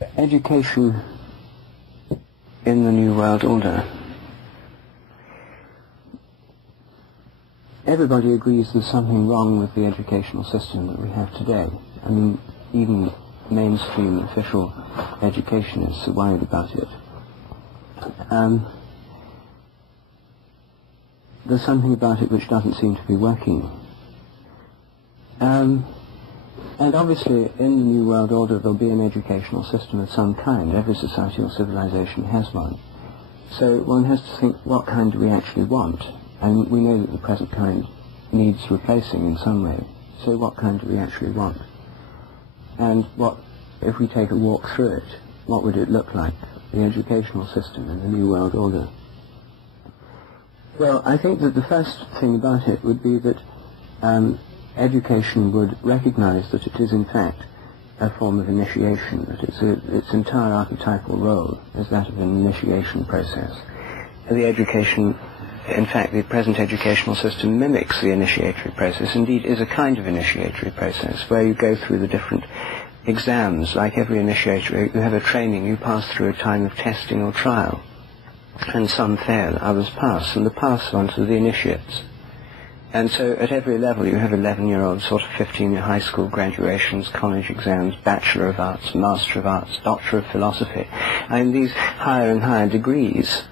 Education in the New World Order. Everybody agrees there's something wrong with the educational system that we have today. I mean, even mainstream official educationists are worried about it. There's something about it which doesn't seem to be working. And obviously, in the New World Order, there'll be an educational system of some kind. Every society or civilization has one. So one has to think, what kind do we actually want? And we know that the present kind needs replacing in some way. So what kind do we actually want? And what, if we take a walk through it, what would it look like, the educational system in the New World Order? Well, I think that the first thing about it would be that education would recognize that it is in fact a form of initiation, that its entire archetypal role is that of an initiation process. The education, in fact, the present educational system mimics the initiatory process, indeed is a kind of initiatory process, where you go through the different exams. Like every initiator, you have a training, you pass through a time of testing or trial, and some fail, others pass, and the pass on to the initiates. And so at every level you have 11-year-olds, sort of 15-year high school graduations, college exams, Bachelor of Arts, Master of Arts, Doctor of Philosophy. And these higher and higher degrees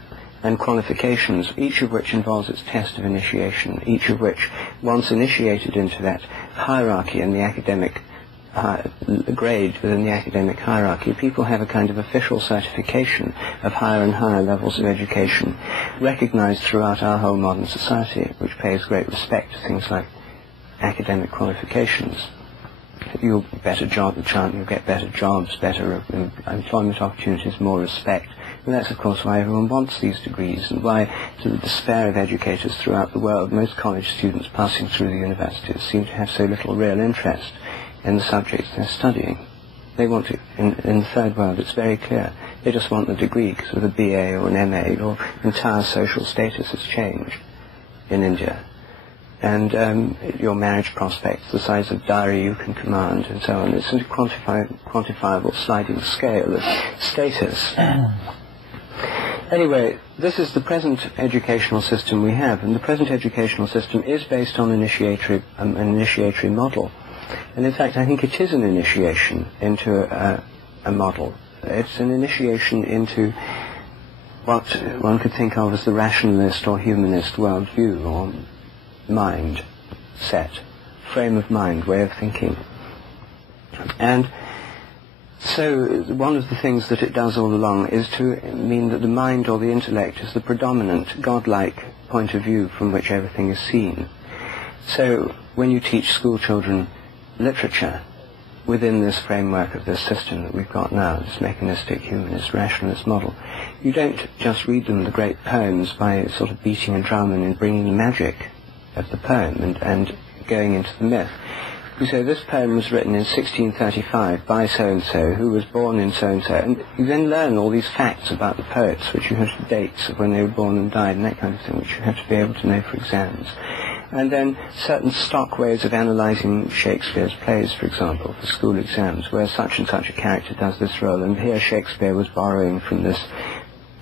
and qualifications, each of which involves its test of initiation, each of which, once initiated into that hierarchy in the academic grade within the academic hierarchy, people have a kind of official certification of higher and higher levels of education, recognized throughout our whole modern society, which pays great respect to things like academic qualifications. You'll get better you'll get better jobs, better employment opportunities, more respect. And that's, of course, why everyone wants these degrees, and why, to the despair of educators throughout the world, most college students passing through the universities seem to have so little real interest in the subjects they're studying. They want to, in the third world, it's very clear, they just want the degree, because with a BA or an MA, your entire social status has changed in India. And your marriage prospects, the size of dowry you can command, and so on. It's a quantifiable sliding scale of status. Anyway, this is the present educational system we have, and the present educational system is based on an initiatory model. And in fact, I think it is an initiation into a model. It's an initiation into what one could think of as the rationalist or humanist worldview, or mind set, frame of mind, way of thinking. And so one of the things that it does all along is to mean that the mind or the intellect is the predominant, godlike point of view from which everything is seen. So when you teach school children literature within this framework of this system that we've got now, this mechanistic, humanist, rationalist model, you don't just read them the great poems by sort of beating a drum and bringing the magic of the poem and going into the myth. You say this poem was written in 1635 by so-and-so, who was born in so-and-so, and you then learn all these facts about the poets, which you have the dates of when they were born and died and that kind of thing, which you have to be able to know for exams. And then certain stock ways of analysing Shakespeare's plays, for example, for school exams, where such and such a character does this role, and here Shakespeare was borrowing from this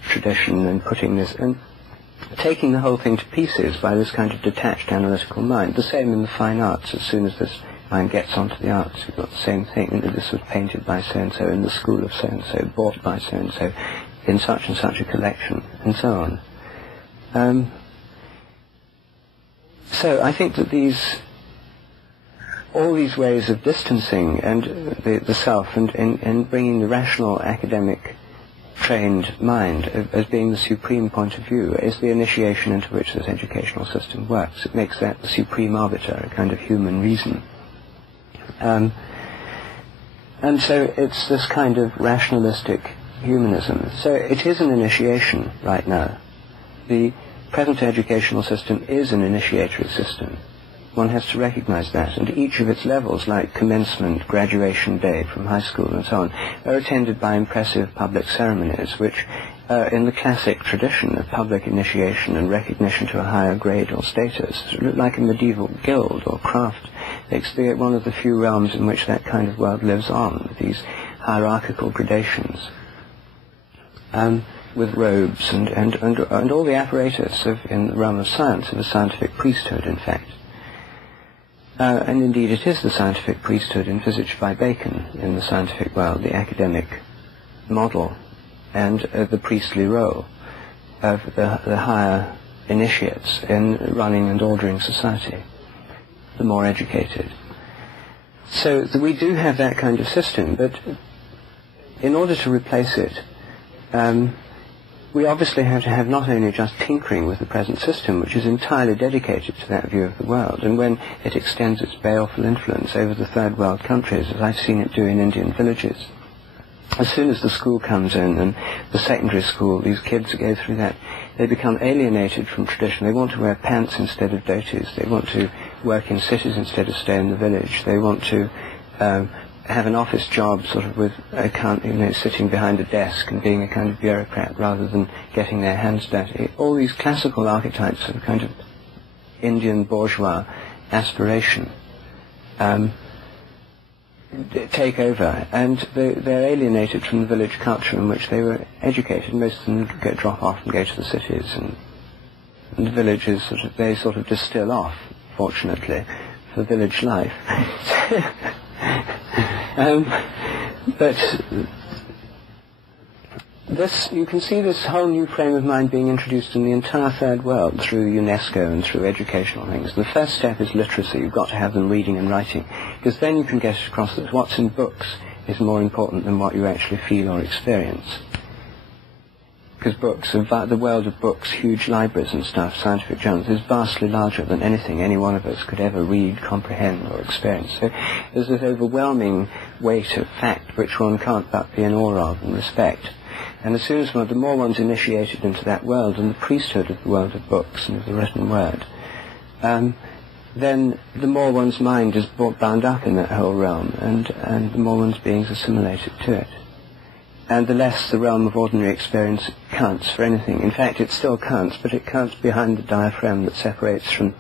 tradition and putting this, and taking the whole thing to pieces by this kind of detached analytical mind. The same in the fine arts. As soon as this mind gets onto the arts, you've got the same thing. This was painted by so-and-so in the school of so-and-so, bought by so-and-so in such and such a collection, and so on. So I think that all these ways of distancing and the self and bringing the rational, academic, trained mind as being the supreme point of view is the initiation into which this educational system works. It makes that the supreme arbiter, a kind of human reason. And so it's this kind of rationalistic humanism. So it is an initiation right now. The present educational system is an initiatory system. One has to recognize that, and each of its levels, like commencement, graduation day from high school and so on, are attended by impressive public ceremonies which, in the classic tradition of public initiation and recognition to a higher grade or status, look like a medieval guild or craft. It's one of the few realms in which that kind of world lives on, these hierarchical gradations, with robes and all the apparatus in the realm of science, of a scientific priesthood, in fact. And indeed it is the scientific priesthood envisaged by Bacon in the scientific world, the academic model, and the priestly role of the higher initiates in running and ordering society, the more educated. So we do have that kind of system, but in order to replace it, we obviously have to have not only just tinkering with the present system, which is entirely dedicated to that view of the world, and when it extends its baleful influence over the third world countries, as I've seen it do in Indian villages, as soon as the school comes in, and the secondary school, these kids go through that, they become alienated from tradition. They want to wear pants instead of dhotis. They want to work in cities instead of stay in the village. They want to have an office job, sort of with sitting behind a desk and being a kind of bureaucrat rather than getting their hands dirty. All these classical archetypes of kind of Indian bourgeois aspiration take over, and they're alienated from the village culture in which they were educated. Most of them drop off and go to the cities, and the villages they sort of distill off, fortunately, for village life. But this, you can see this whole new frame of mind being introduced in the entire third world through UNESCO and through educational things. The first step is literacy. You've got to have them reading and writing, because then you can get across that what's in books is more important than what you actually feel or experience. Because books, the world of books, huge libraries and stuff, scientific journals, is vastly larger than anything any one of us could ever read, comprehend, or experience. So there's this overwhelming weight of fact which one can't but be in awe of and respect. And as soon as the more one's initiated into that world and the priesthood of the world of books and of the written word, then the more one's mind is bound up in that whole realm, and the more one's being's assimilated to it. And the less the realm of ordinary experience counts for anything. In fact, it still counts, but it counts behind the diaphragm that separates from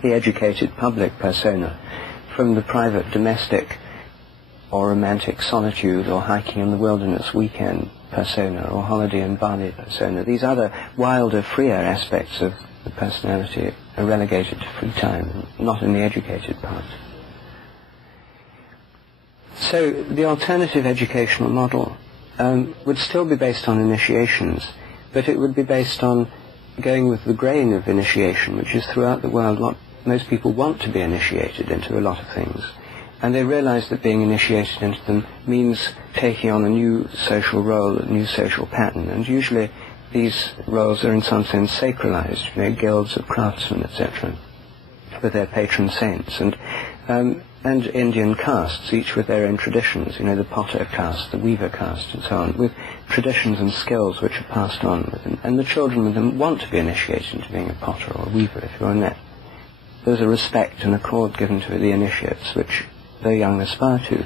the educated public persona from the private, domestic, or romantic solitude, or hiking in the wilderness weekend persona, or holiday in Bali persona. These other wilder, freer aspects of the personality are relegated to free time, not in the educated part. So the alternative educational model would still be based on initiations, but it would be based on going with the grain of initiation, which is throughout the world what most people want to be initiated into a lot of things. And they realize that being initiated into them means taking on a new social role, a new social pattern, and usually these roles are in some sense sacralized, guilds of craftsmen, etc., with their patron saints, and Indian castes, each with their own traditions, the potter caste, the weaver caste, and so on, with traditions and skills which are passed on. And the children with them want to be initiated into being a potter or a weaver, if you're in that. There's a respect and accord given to the initiates, which the young aspire to.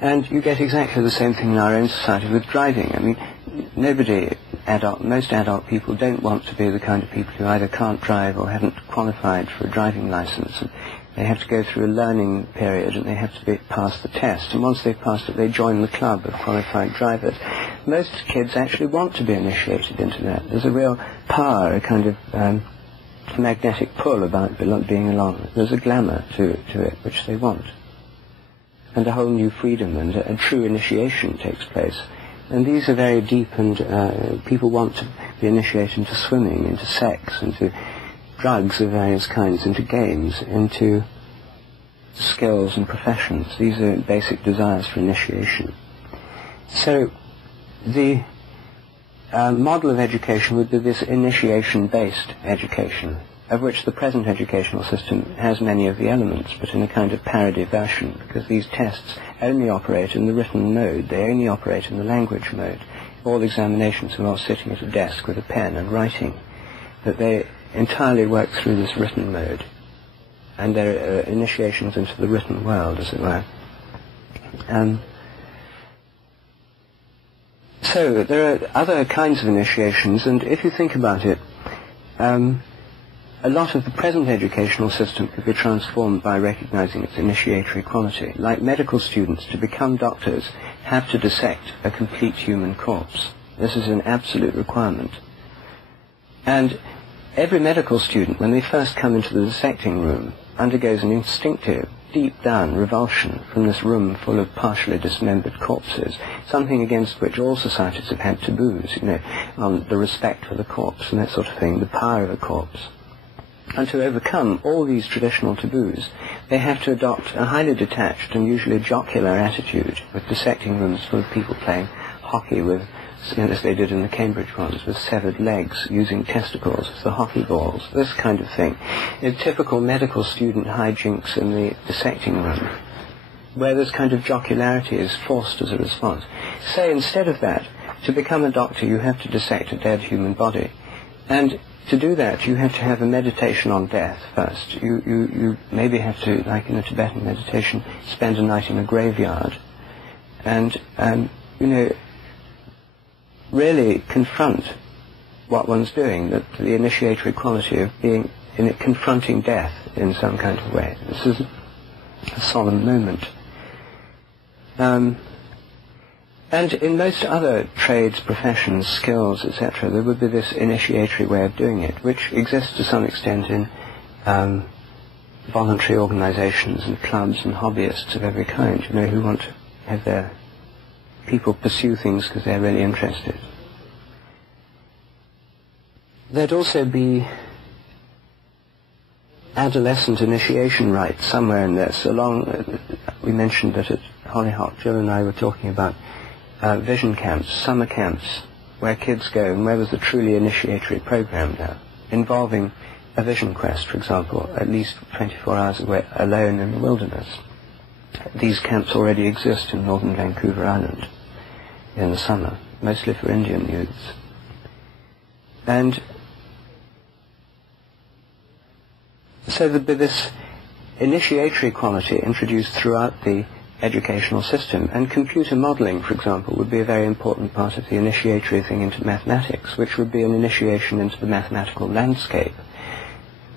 And you get exactly the same thing in our own society with driving. Most adult people don't want to be the kind of people who either can't drive or haven't qualified for a driving license. And they have to go through a learning period, and they have to pass the test. And once they've passed it, they join the club of qualified drivers. Most kids actually want to be initiated into that. There's a real power, a kind of magnetic pull about being along. There's a glamour to it which they want. And a whole new freedom and a true initiation takes place. And these are very deep, and people want to be initiated into swimming, into sex, into drugs of various kinds, into games, into skills and professions. These are basic desires for initiation. So the model of education would be this initiation-based education, of which the present educational system has many of the elements, but in a kind of parody version, because these tests only operate in the written mode, they only operate in the language mode. All examinations are all sitting at a desk with a pen and writing, but they entirely work through this written mode, and they're initiations into the written world, as it were. So there are other kinds of initiations, and if you think about it, a lot of the present educational system could be transformed by recognizing its initiatory quality. Like medical students, to become doctors, have to dissect a complete human corpse. This is an absolute requirement. And every medical student, when they first come into the dissecting room, undergoes an instinctive, deep-down revulsion from this room full of partially dismembered corpses, something against which all societies have had taboos, the respect for the corpse and that sort of thing, the power of a corpse. And to overcome all these traditional taboos, they have to adopt a highly detached and usually jocular attitude, with dissecting rooms full of people playing hockey with, as they did in the Cambridge ones, with severed legs, using testicles as the hockey balls, this kind of thing. A typical medical student hijinks in the dissecting room, where this kind of jocularity is forced as a response. Say, instead of that, to become a doctor you have to dissect a dead human body. And to do that you have to have a meditation on death first. You maybe have to, like in a Tibetan meditation, spend a night in a graveyard. And, really confront what one's doing, the initiatory quality of being in it, confronting death in some kind of way. This is a solemn moment. And in most other trades, professions, skills, etc., there would be this initiatory way of doing it, which exists to some extent in voluntary organizations and clubs and hobbyists of every kind, who want to have their people pursue things because they're really interested. There'd also be adolescent initiation rites somewhere in this. We mentioned that at Hollyhock, Jill and I were talking about vision camps, summer camps, where kids go, and where there's a truly initiatory program now, involving a vision quest, for example, at least 24 hours away, alone in the wilderness. These camps already exist in northern Vancouver Island in the summer, mostly for Indian youths. And so there'd be this initiatory quality introduced throughout the educational system, and computer modeling, for example, would be a very important part of the initiatory thing into mathematics, which would be an initiation into the mathematical landscape,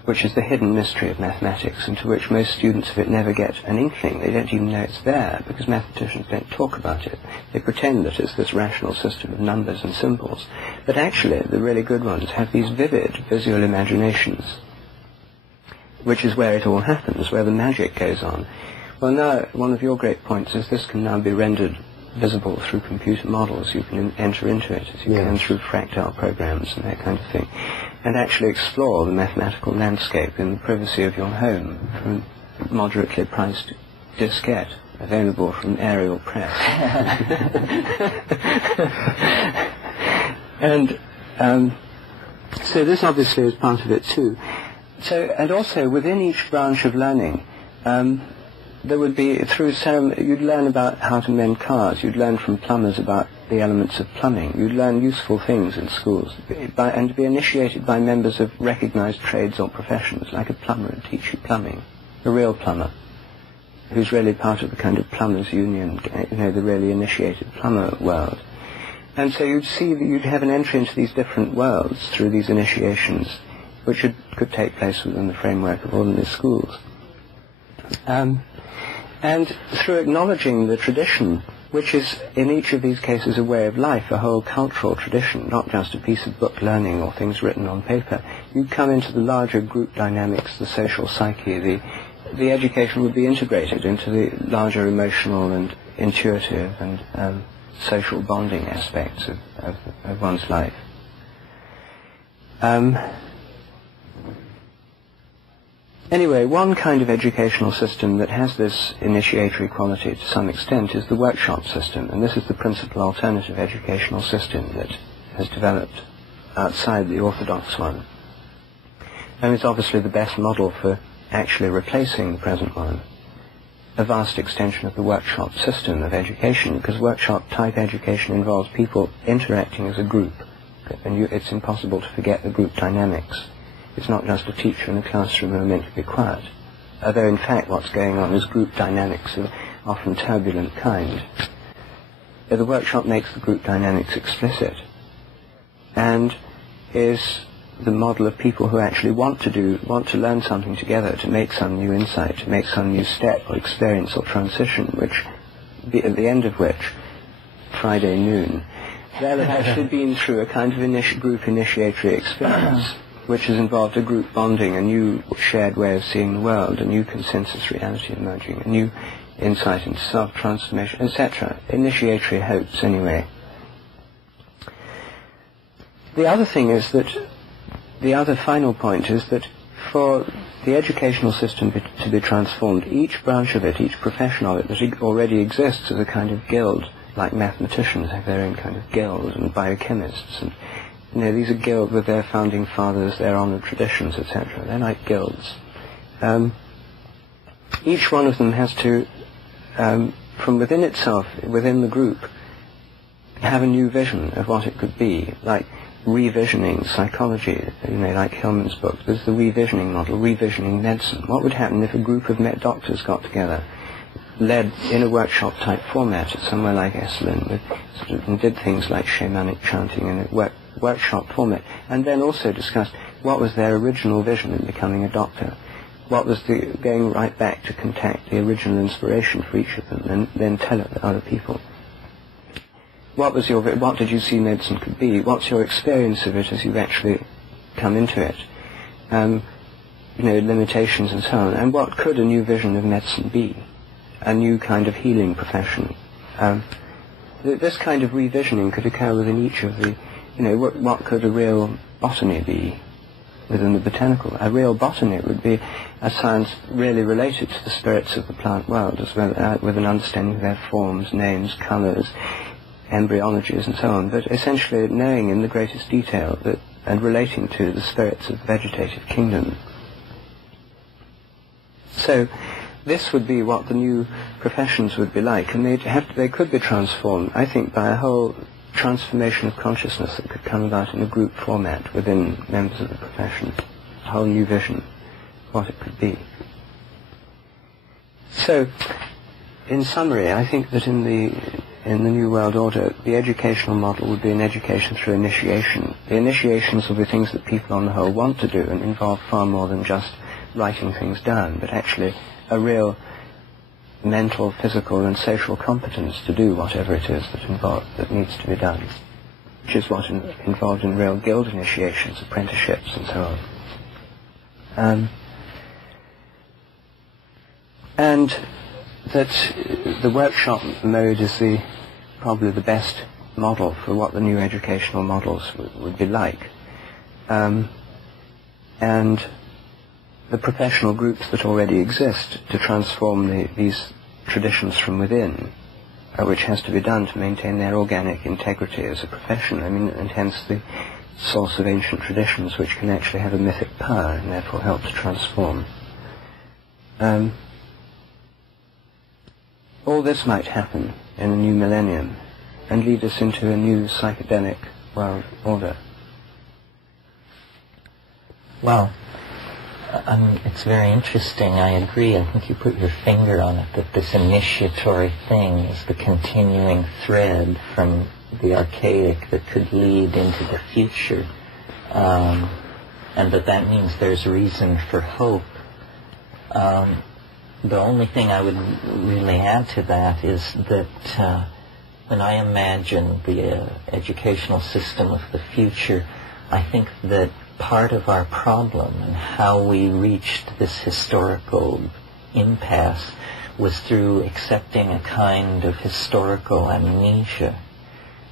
which is the hidden mystery of mathematics, into which most students of it never get an inkling. They don't even know it's there, because mathematicians don't talk about it. They pretend that it's this rational system of numbers and symbols. But actually, the really good ones have these vivid visual imaginations, which is where it all happens, where the magic goes on. Well, now, one of your great points is this can now be rendered visible through computer models. You can enter into it as you can through fractal programs and that kind of thing, and actually explore the mathematical landscape in the privacy of your home from moderately priced diskette available from Ariel Press. And so this obviously is part of it too. So, and also within each branch of learning, there would be, through ceremony, you'd learn about how to mend cars, you'd learn from plumbers about the elements of plumbing, you'd learn useful things in schools, and be initiated by members of recognized trades or professions, like a plumber would teach you plumbing, a real plumber, who's really part of the kind of plumbers union, the really initiated plumber world. And so you'd see that you'd have an entry into these different worlds through these initiations, which could take place within the framework of ordinary schools. And through acknowledging the tradition, which is in each of these cases a way of life, a whole cultural tradition, not just a piece of book learning or things written on paper, you'd come into the larger group dynamics, the social psyche, the education would be integrated into the larger emotional and intuitive and social bonding aspects of one's life. Anyway, one kind of educational system that has this initiatory quality to some extent is the workshop system, and this is the principal alternative educational system that has developed outside the orthodox one. And it's obviously the best model for actually replacing the present one, a vast extension of the workshop system of education, because workshop-type education involves people interacting as a group, and it's impossible to forget the group dynamics. It's not just a teacher in a classroom who are meant to be quiet, although in fact what's going on is group dynamics of often turbulent kind. The workshop makes the group dynamics explicit, and is the model of people who actually want to learn something together, to make some new insight, to make some new step or experience or transition, which, at the end of which, Friday noon, they'll have actually been through a kind of group initiatory experience, which has involved a group bonding, a new shared way of seeing the world, a new consensus reality emerging, a new insight into self-transformation, etc. Initiatory hopes, anyway. The other thing is that, the other final point is that for the educational system to be transformed, each branch of it, each profession of it that already exists as a kind of guild, like mathematicians have their own kind of guild, and biochemists, and these are guilds with their founding fathers, their honoured traditions, etc. They're like guilds. Each one of them has to, from within itself, within the group, have a new vision of what it could be, like revisioning psychology, like Hillman's book. There's the revisioning model, revisioning medicine. What would happen if a group of doctors got together, led in a workshop-type format at somewhere like Esalen, and did things like shamanic chanting in a workshop format, and then also discussed what was their original vision in becoming a doctor, what was going right back to contact the original inspiration for each of them, and then tell it to other people. What did you see medicine could be? What's your experience of it as you've actually come into it? Limitations and so on. And what could a new vision of medicine be? A new kind of healing profession. This kind of revisioning could occur within each of the, what could a real botany be within the botanical? A real botany would be a science really related to the spirits of the plant world, as well with an understanding of their forms, names, colours, embryologies and so on, but essentially knowing in the greatest detail and relating to the spirits of the vegetative kingdom. So this would be what the new professions would be like, and they could be transformed, I think, by a whole transformation of consciousness that could come about in a group format within members of the profession, a whole new vision of what it could be. So, in summary, I think that in the New World Order, the educational model would be an education through initiation. The initiations will be things that people on the whole want to do and involve far more than just writing things down, but actually a real mental, physical and social competence to do whatever it is that needs to be done, which is what involved in real guild initiations, apprenticeships and so on. And that the workshop mode is probably the best model for what the new educational models would be like. And the professional groups that already exist to transform these traditions from within, which has to be done to maintain their organic integrity as a profession, and hence the source of ancient traditions, which can actually have a mythic power and therefore help to transform. All this might happen in a new millennium and lead us into a new psychedelic world order. Well, it's very interesting. I agree. I think you put your finger on it, that this initiatory thing is the continuing thread from the archaic that could lead into the future, and that means there's reason for hope. The only thing I would really add to that is that when I imagine the educational system of the future, I think that part of our problem and how we reached this historical impasse was through accepting a kind of historical amnesia,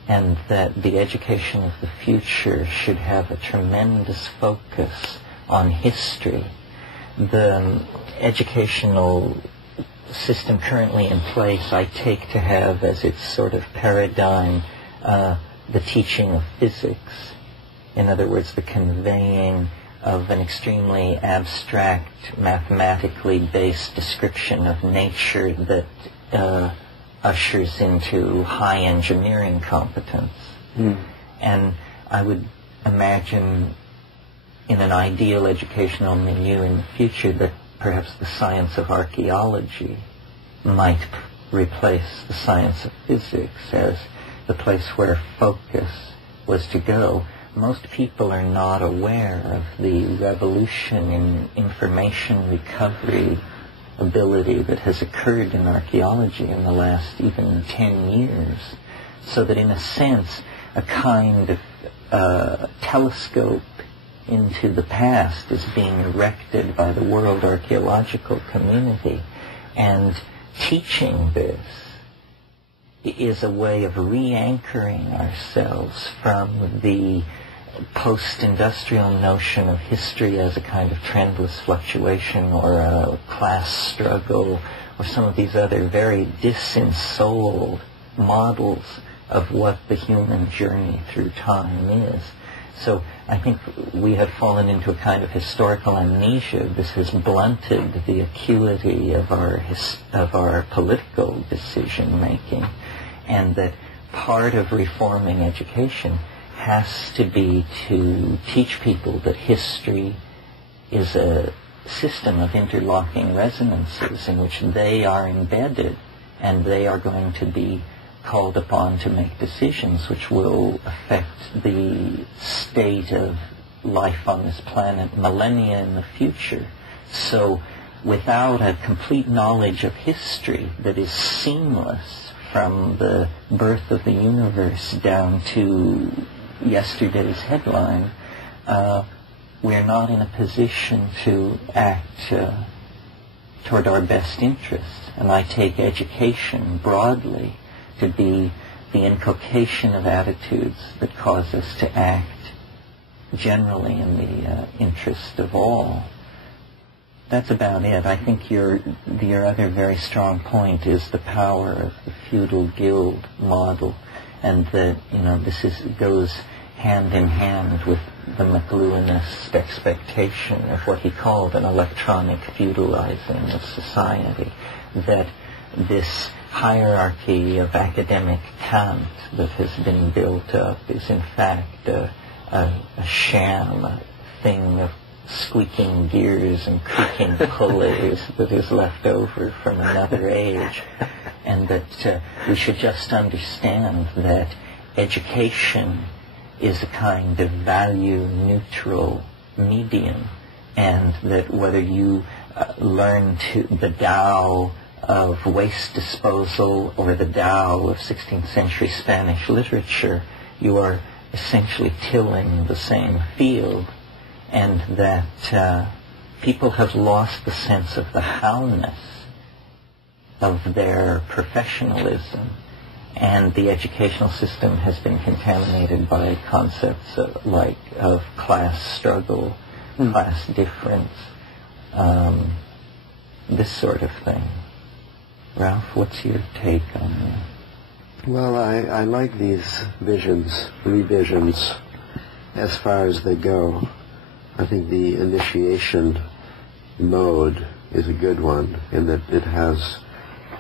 and that the education of the future should have a tremendous focus on history. The educational system currently in place I take to have as its sort of paradigm the teaching of physics. In other words, the conveying of an extremely abstract, mathematically based description of nature that ushers into high engineering competence. And I would imagine in an ideal educational milieu in the future that perhaps the science of archaeology might replace the science of physics as the place where focus was to go. Most people are not aware of the revolution in information recovery ability that has occurred in archaeology in the last even 10 years. so that in a sense a kind of telescope into the past is being erected by the world archaeological community, and teaching this is a way of re-anchoring ourselves from the post-industrial notion of history as a kind of trendless fluctuation or a class struggle or some of these other very disensouled models of what the human journey through time is. So I think we have fallen into a kind of historical amnesia. This has blunted the acuity of our political decision-making, and that part of reforming education has to be to teach people that history is a system of interlocking resonances in which they are embedded, and they are going to be called upon to make decisions which will affect the state of life on this planet millennia in the future. So without a complete knowledge of history that is seamless from the birth of the universe down to yesterday's headline, we're not in a position to act toward our best interests. And I take education broadly to be the inculcation of attitudes that cause us to act generally in the interest of all. That's about it. I think your other very strong point is the power of the feudal guild model, and that this goes hand in hand with the McLuhanist expectation of what he called an electronic feudalizing of society, that this hierarchy of academic cant that has been built up is in fact a sham, a thing of squeaking gears and creaking pulleys that is left over from another age, and that we should just understand that education is a kind of value-neutral medium, and that whether you learn the Tao of waste disposal or the Tao of 16th century Spanish literature, you are essentially tilling the same field, and that people have lost the sense of the howness of their professionalism, and the educational system has been contaminated by concepts of class struggle, class difference, this sort of thing. Ralph, what's your take on that? Well, I like these revisions, as far as they go. I think the initiation mode is a good one, in that it has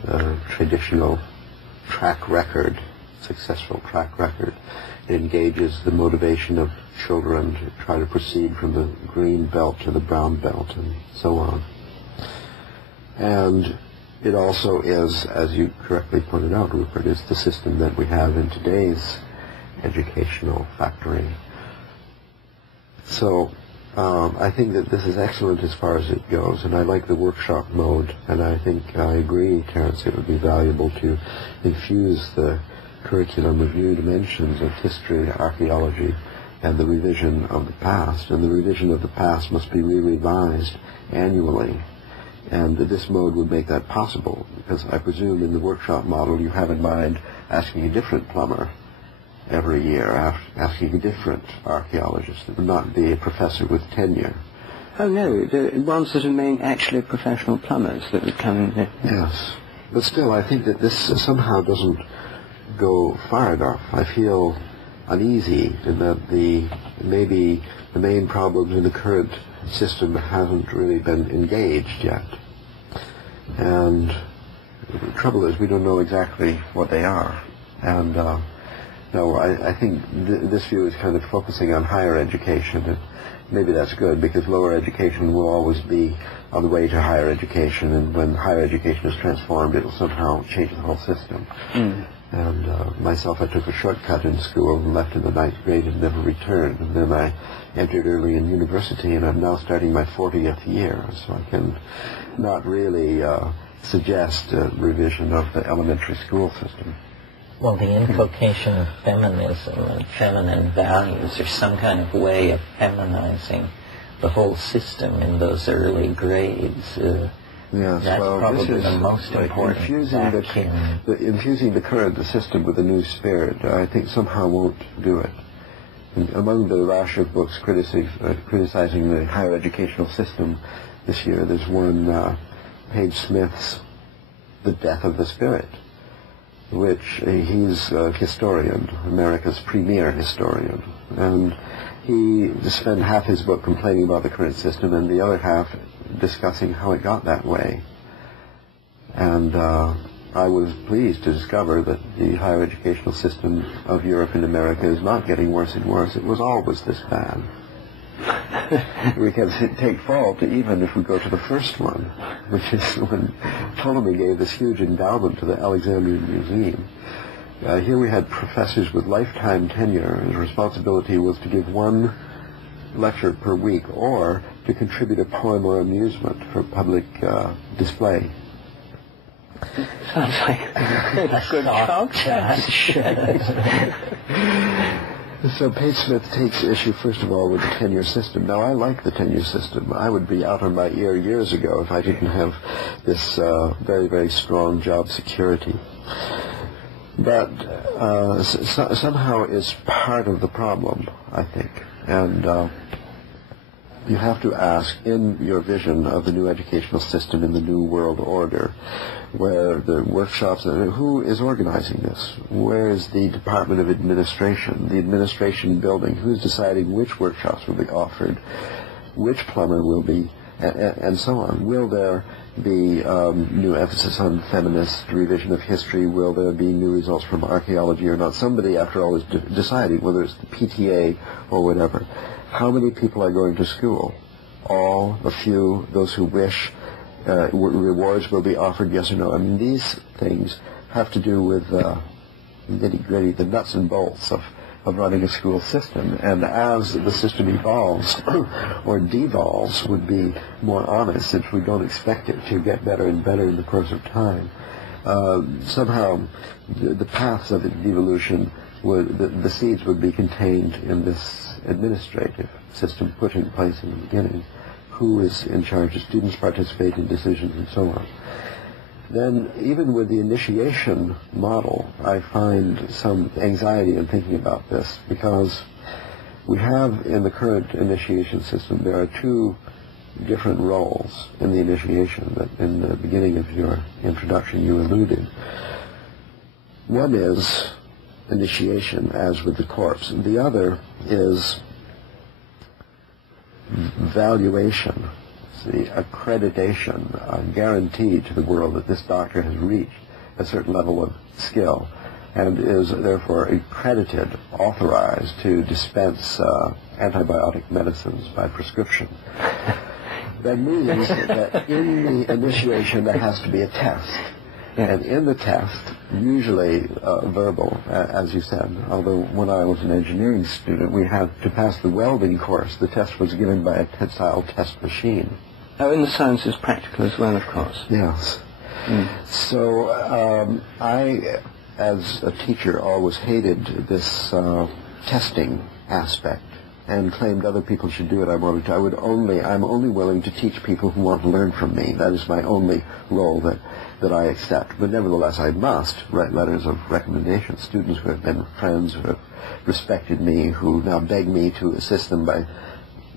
a traditional track record, successful track record. It engages the motivation of children to try to proceed from the green belt to the brown belt and so on. And it also is, as you correctly pointed out, Rupert, is the system that we have in today's educational factory. So I think that this is excellent as far as it goes, and I like the workshop mode, and I think I agree, Terence, it would be valuable to infuse the curriculum with new dimensions of history, archaeology, and the revision of the past. And the revision of the past must be re-revised annually. And this mode would make that possible, because I presume in the workshop model you have in mind asking a different plumber every year, asking a different archaeologist. It would not be a professor with tenure. Oh no, the ones that are actually professional plumbers that would come in. Yes, but still I think that this somehow doesn't go far enough. I feel uneasy in that maybe the main problems in the current system haven't really been engaged yet. And the trouble is we don't know exactly what they are. And no, I think this view is kind of focusing on higher education, and maybe that's good, because lower education will always be on the way to higher education, and when higher education is transformed, it will somehow change the whole system. And myself, I took a shortcut in school and left in the 9th grade and never returned. And then I entered early in university, and I'm now starting my 40th year, so I can not really suggest a revision of the elementary school system. Well, the invocation of feminism and feminine values, or some kind of way of feminizing the whole system in those early grades. Yes, that's probably the most important. Infusing the current system with a new spirit, I think somehow won't do it. And among the rash of books criticizing the higher educational system this year, there's one, Page Smith's The Death of the Spirit, which he's a historian, America's premier historian, and he spent half his book complaining about the current system and the other half discussing how it got that way. And I was pleased to discover that the higher educational system of Europe and America is not getting worse and worse. It was always this bad. We can take fault even if we go to the first one, which is when Ptolemy gave this huge endowment to the Alexandrian Museum. Here we had professors with lifetime tenure, and the responsibility was to give one lecture per week or to contribute a poem or amusement for public display. Sounds like a good talk. So Page Smith takes issue, first of all, with the tenure system. Now, I like the tenure system. I would be out on my ear years ago if I didn't have this very, very strong job security. But somehow it's part of the problem, I think. And you have to ask, in your vision of the new educational system in the new world order, where the workshops, who is organizing this? Where is the Department of Administration, the administration building? Who's deciding which workshops will be offered, which plumber will be, and so on? Will there be new emphasis on feminist revision of history? Will there be new results from archaeology or not? Somebody, after all, is deciding whether it's the PTA or whatever. How many people are going to school? All, a few, those who wish? Rewards will be offered, yes or no? I mean, these things have to do with nitty-gritty, the nuts and bolts of running a school system. And as the system evolves, or devolves would be more honest, since we don't expect it to get better and better in the course of time, somehow the paths of devolution, the seeds would be contained in this administrative system put in place in the beginning. Who is in charge? The students participate in decisions and so on. Then, even with the initiation model, I find some anxiety in thinking about this, because we have in the current initiation system, there are two different roles in the initiation that in the beginning of your introduction you alluded. One is initiation, as with the corpse, and the other is valuation, the accreditation, a guarantee to the world that this doctor has reached a certain level of skill and is therefore accredited, authorized to dispense antibiotic medicines by prescription. That means that in the initiation there has to be a test. And in the test, usually verbal, as you said, although when I was an engineering student, we had to pass the welding course. The test was given by a tensile test machine. Oh, in the sciences, practical as well, of course. Yes. So I, as a teacher, always hated this testing aspect and claimed other people should do it. I'm only willing to teach people who want to learn from me. That is my only role that I accept. But nevertheless, I must write letters of recommendation. Students who have been friends, who have respected me, who now beg me to assist them by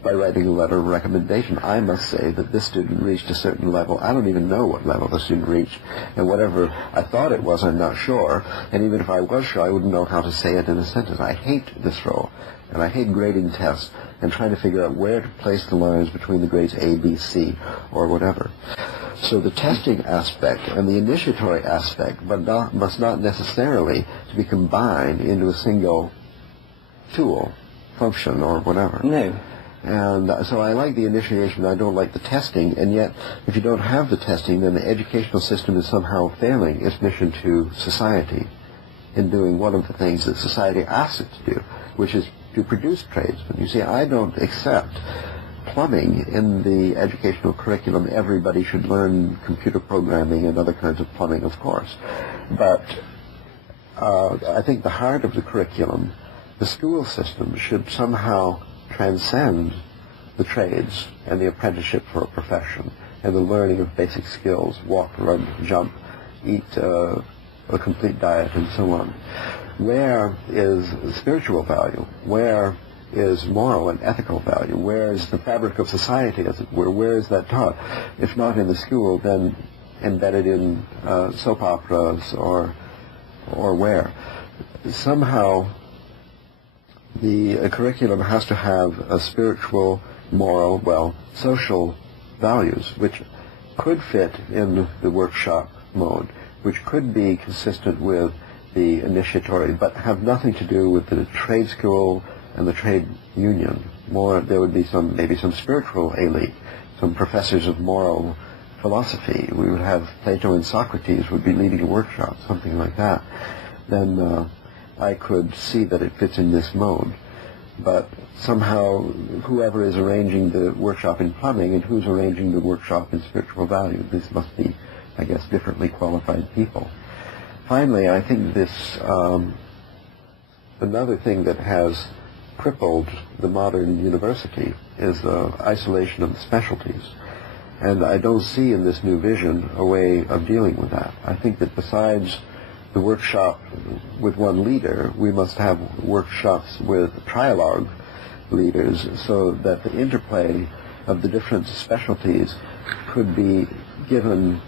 writing a letter of recommendation. I must say that this student reached a certain level. I don't even know what level the student reached. And whatever I thought it was, I'm not sure. And even if I was sure, I wouldn't know how to say it in a sentence. I hate this role. And I hate grading tests and trying to figure out where to place the lines between the grades A, B, C, or whatever. So the testing aspect and the initiatory aspect must not necessarily to be combined into a single tool, function, or whatever. No. And so I like the initiation, I don't like the testing, and yet if you don't have the testing, then the educational system is somehow failing its mission to society in doing one of the things that society asks it to do, which is to produce tradesmen. You see, I don't accept plumbing in the educational curriculum. Everybody should learn computer programming and other kinds of plumbing, of course. But I think the heart of the curriculum, the school system, should somehow transcend the trades and the apprenticeship for a profession and the learning of basic skills, walk, run, jump, eat a complete diet, and so on. Where is spiritual value? Where is moral and ethical value? Where is the fabric of society, as it were? Where is that taught? If not in the school, then embedded in soap operas or where? Somehow the curriculum has to have a spiritual, moral, well, social values, which could fit in the workshop mode, which could be consistent with the initiatory, but have nothing to do with the trade school and the trade union. More, there would be maybe some spiritual elite, some professors of moral philosophy. We would have Plato and Socrates would be leading a workshop, something like that. Then I could see that it fits in this mode. But somehow whoever is arranging the workshop in plumbing and who's arranging the workshop in spiritual value, this must be, I guess, differently qualified people. Finally, I think this, another thing that has crippled the modern university is the isolation of the specialties. And I don't see in this new vision a way of dealing with that. I think that besides the workshop with one leader, we must have workshops with trialogue leaders so that the interplay of the different specialties could be given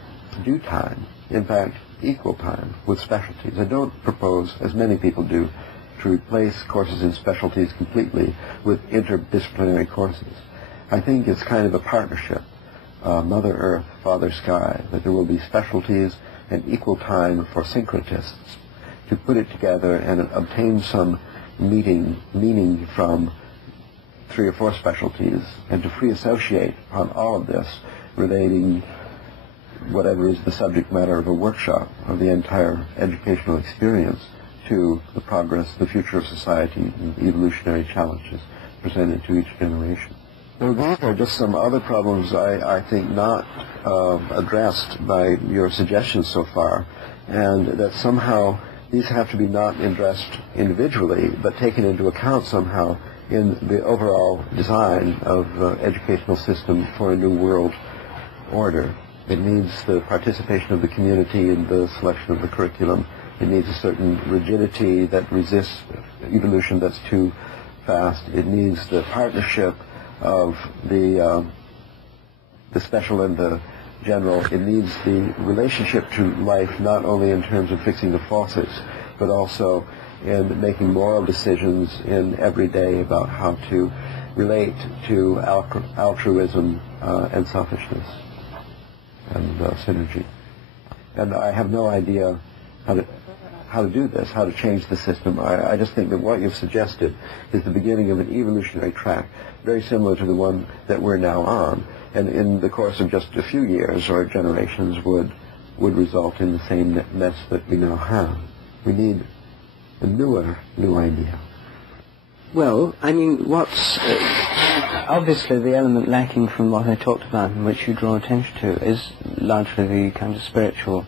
due time, in fact, equal time with specialties. I don't propose, as many people do, to replace courses in specialties completely with interdisciplinary courses. I think it's kind of a partnership, Mother Earth, Father Sky, that there will be specialties and equal time for syncretists to put it together and obtain some meaning from 3 or 4 specialties, and to free associate on all of this, relating whatever is the subject matter of a workshop, of the entire educational experience, to the progress, the future of society, and the evolutionary challenges presented to each generation. So these are just some other problems I think not addressed by your suggestions so far, and that somehow these have to be not addressed individually, but taken into account somehow in the overall design of the educational system for a new world order. It needs the participation of the community in the selection of the curriculum. It needs a certain rigidity that resists evolution that's too fast. It needs the partnership of the special and the general. It needs the relationship to life not only in terms of fixing the faucets, but also in making moral decisions in every day about how to relate to altruism and selfishness and synergy. And I have no idea how to do this, how to change the system. I just think that what you've suggested is the beginning of an evolutionary track, very similar to the one that we're now on, and in the course of just a few years or generations would result in the same mess that we now have. We need a new idea. Well, I mean, what's obviously the element lacking from what I talked about and which you draw attention to is largely the kind of spiritual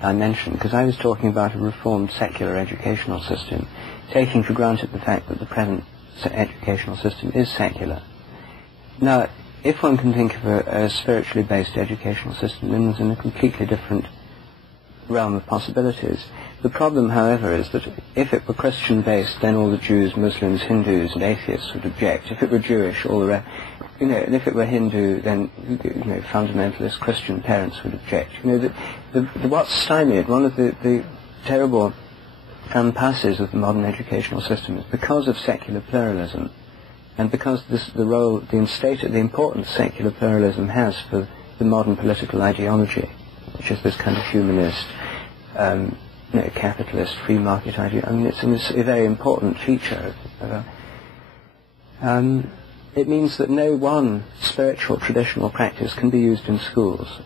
dimension, because I was talking about a reformed secular educational system, taking for granted the fact that the present educational system is secular. Now, if one can think of a spiritually based educational system, then it's in a completely different realm of possibilities. The problem, however, is that if it were Christian-based, then all the Jews, Muslims, Hindus, and atheists would object. If it were Jewish, all the rest, and if it were Hindu, then fundamentalist Christian parents would object. What's stymied, one of the terrible impasses of the modern educational system is because of secular pluralism, and because the importance secular pluralism has for the modern political ideology, which is this kind of humanist, capitalist, free market idea. I mean, it's a very important feature. It means that no one spiritual traditional practice can be used in schools.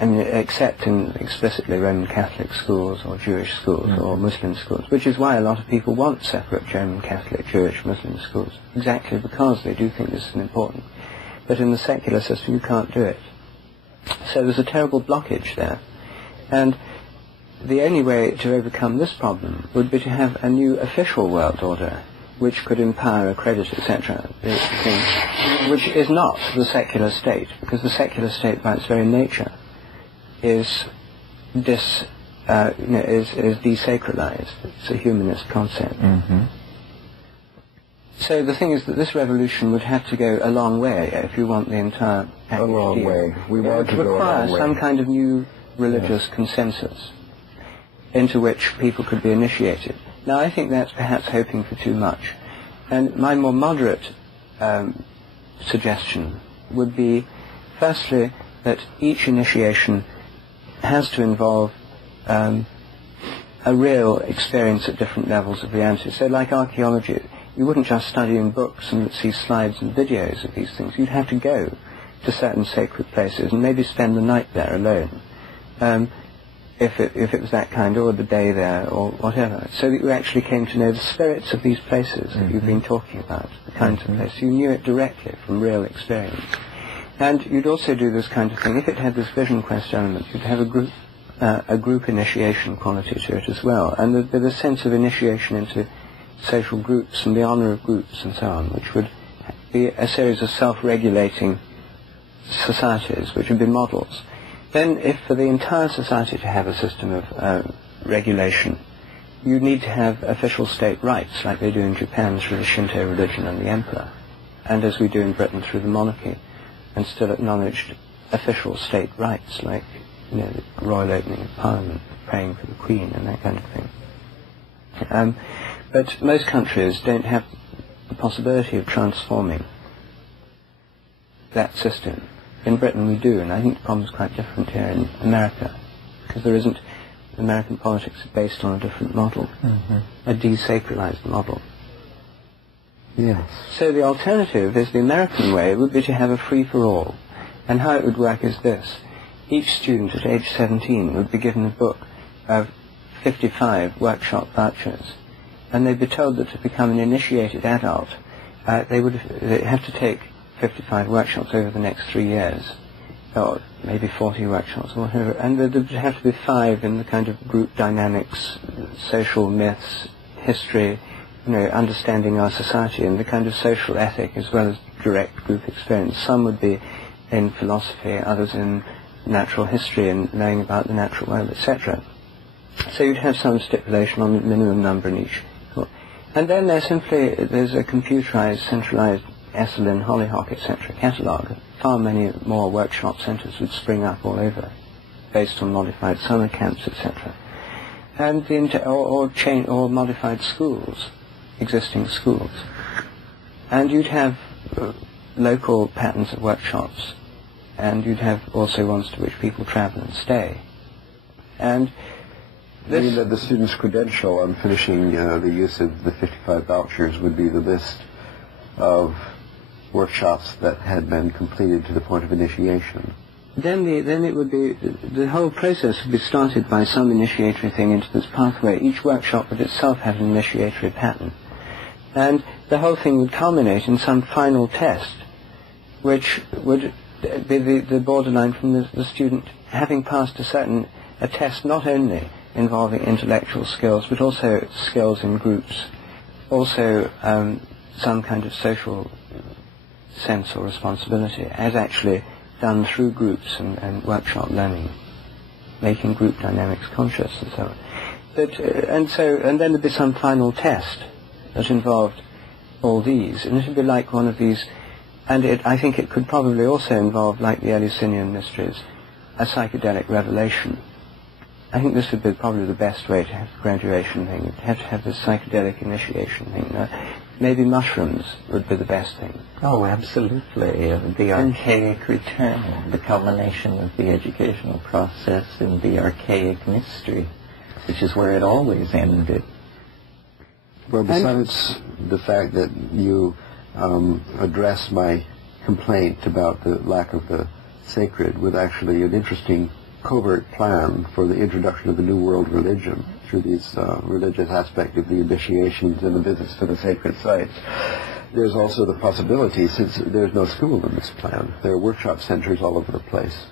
I mean, except in explicitly Roman Catholic schools or Jewish schools or Muslim schools, which is why a lot of people want separate Roman Catholic, Jewish, Muslim schools, exactly because they do think this is important. But in the secular system, you can't do it. So there's a terrible blockage there. And the only way to overcome this problem would be to have a new official world order, which could empower, accredit, etc., which is not the secular state, because the secular state, by its very nature, is desacralized. It's a humanist concept. Mm-hmm. So the thing is that this revolution would have to go a long way if you want the entire package. A long way. We want to go a long way. It would require some kind of new religious consensus into which people could be initiated. Now, I think that's perhaps hoping for too much. And my more moderate suggestion would be, firstly, that each initiation has to involve a real experience at different levels of reality. So like archaeology, you wouldn't just study in books and see slides and videos of these things. You'd have to go to certain sacred places and maybe spend the night there alone, if it was that kind, or the day there, or whatever, so that you actually came to know the spirits of these places that you've been talking about, the kinds of places. You knew it directly from real experience. And you'd also do this kind of thing. If it had this vision quest element, you'd have a group initiation quality to it as well, and there's a sense of initiation into social groups and the honor of groups and so on, which would be a series of self-regulating societies, which would be models. Then, if for the entire society to have a system of regulation, you need to have official state rights, like they do in Japan through the Shinto religion and the emperor, and as we do in Britain through the monarchy, and still acknowledged official state rights, like the royal opening of Parliament, praying for the Queen, and that kind of thing. But most countries don't have the possibility of transforming that system. In Britain we do, and I think the problem is quite different here in America, because there isn't, American politics is based on a different model, a desacralized model. Yes. So the alternative is the American way would be to have a free-for-all. And how it would work is this. Each student at age 17 would be given a book of 55 workshop vouchers, and they'd be told that to become an initiated adult, they'd have to take 55 workshops over the next 3 years, or maybe 40 workshops, or whatever, and there'd have to be 5 in the kind of group dynamics, social myths, history, understanding our society, and the kind of social ethic as well as direct group experience. Some would be in philosophy, others in natural history and knowing about the natural world, etc. So you'd have some stipulation on the minimum number in each. And then there's a computerized, centralized Esalen, Hollyhock, etc. catalogue. Far many more workshop centres would spring up all over, based on modified summer camps, etc. And or modified schools, existing schools. And you'd have local patterns of workshops, and you'd have also ones to which people travel and stay. And I mean that the student's credential on finishing the use of the 55 vouchers would be the list of workshops that had been completed to the point of initiation. Then it would be, the whole process would be started by some initiatory thing into this pathway. Each workshop would itself have an initiatory pattern. And the whole thing would culminate in some final test, which would be the borderline from the student having passed a test not only involving intellectual skills, but also skills in groups, also some kind of social sense or responsibility, as actually done through groups and workshop learning, making group dynamics conscious and so on. And then there'd be some final test that involved all these, and it would be like one of these, and I think it could probably also involve, like the Eleusinian mysteries, a psychedelic revelation. I think this would be probably the best way to have the graduation thing. You'd have to have this psychedelic initiation thing. Maybe mushrooms would be the best thing. Oh, absolutely. The archaic return, the culmination of the educational process in the archaic mystery, which is where it always ended. Well, besides the fact that you address my complaint about the lack of the sacred with actually an interesting covert plan for the introduction of the New World religion through these religious aspect of the initiations and the visits to the sacred sites. There's also the possibility, since there's no school in this plan, there are workshop centers all over the place,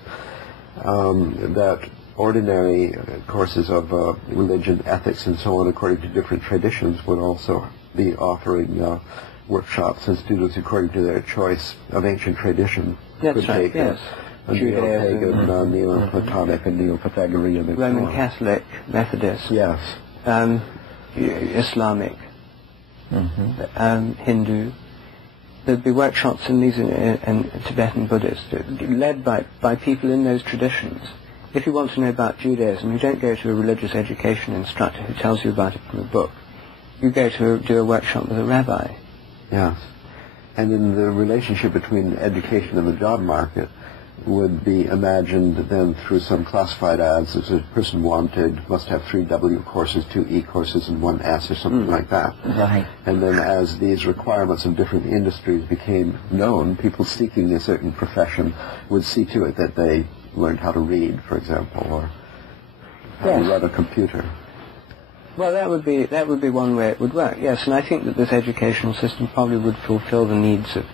that ordinary courses of religion, ethics, and so on, according to different traditions, would also be offering workshops, and students, according to their choice of ancient tradition, That's right, take yes. a Neo-Pagan, Neo-Platonic, and Neo-Pythagorean, and Roman so on. Catholic, Methodist, Yes. Islamic, Hindu. There'd be workshops in these and Tibetan Buddhist, led by people in those traditions. If you want to know about Judaism, you don't go to a religious education instructor who tells you about it from a book. You go to do a workshop with a rabbi. Yes. And then the relationship between education and the job market would be imagined then through some classified ads. If a person wanted, must have 3 W courses, 2 E courses, and 1 S, or something like that. Right. And then as these requirements of different industries became known, people seeking a certain profession would see to it that they learned how to read, for example, or how to run a computer. Well, that would be one way it would work, yes, and I think that this educational system probably would fulfill the needs of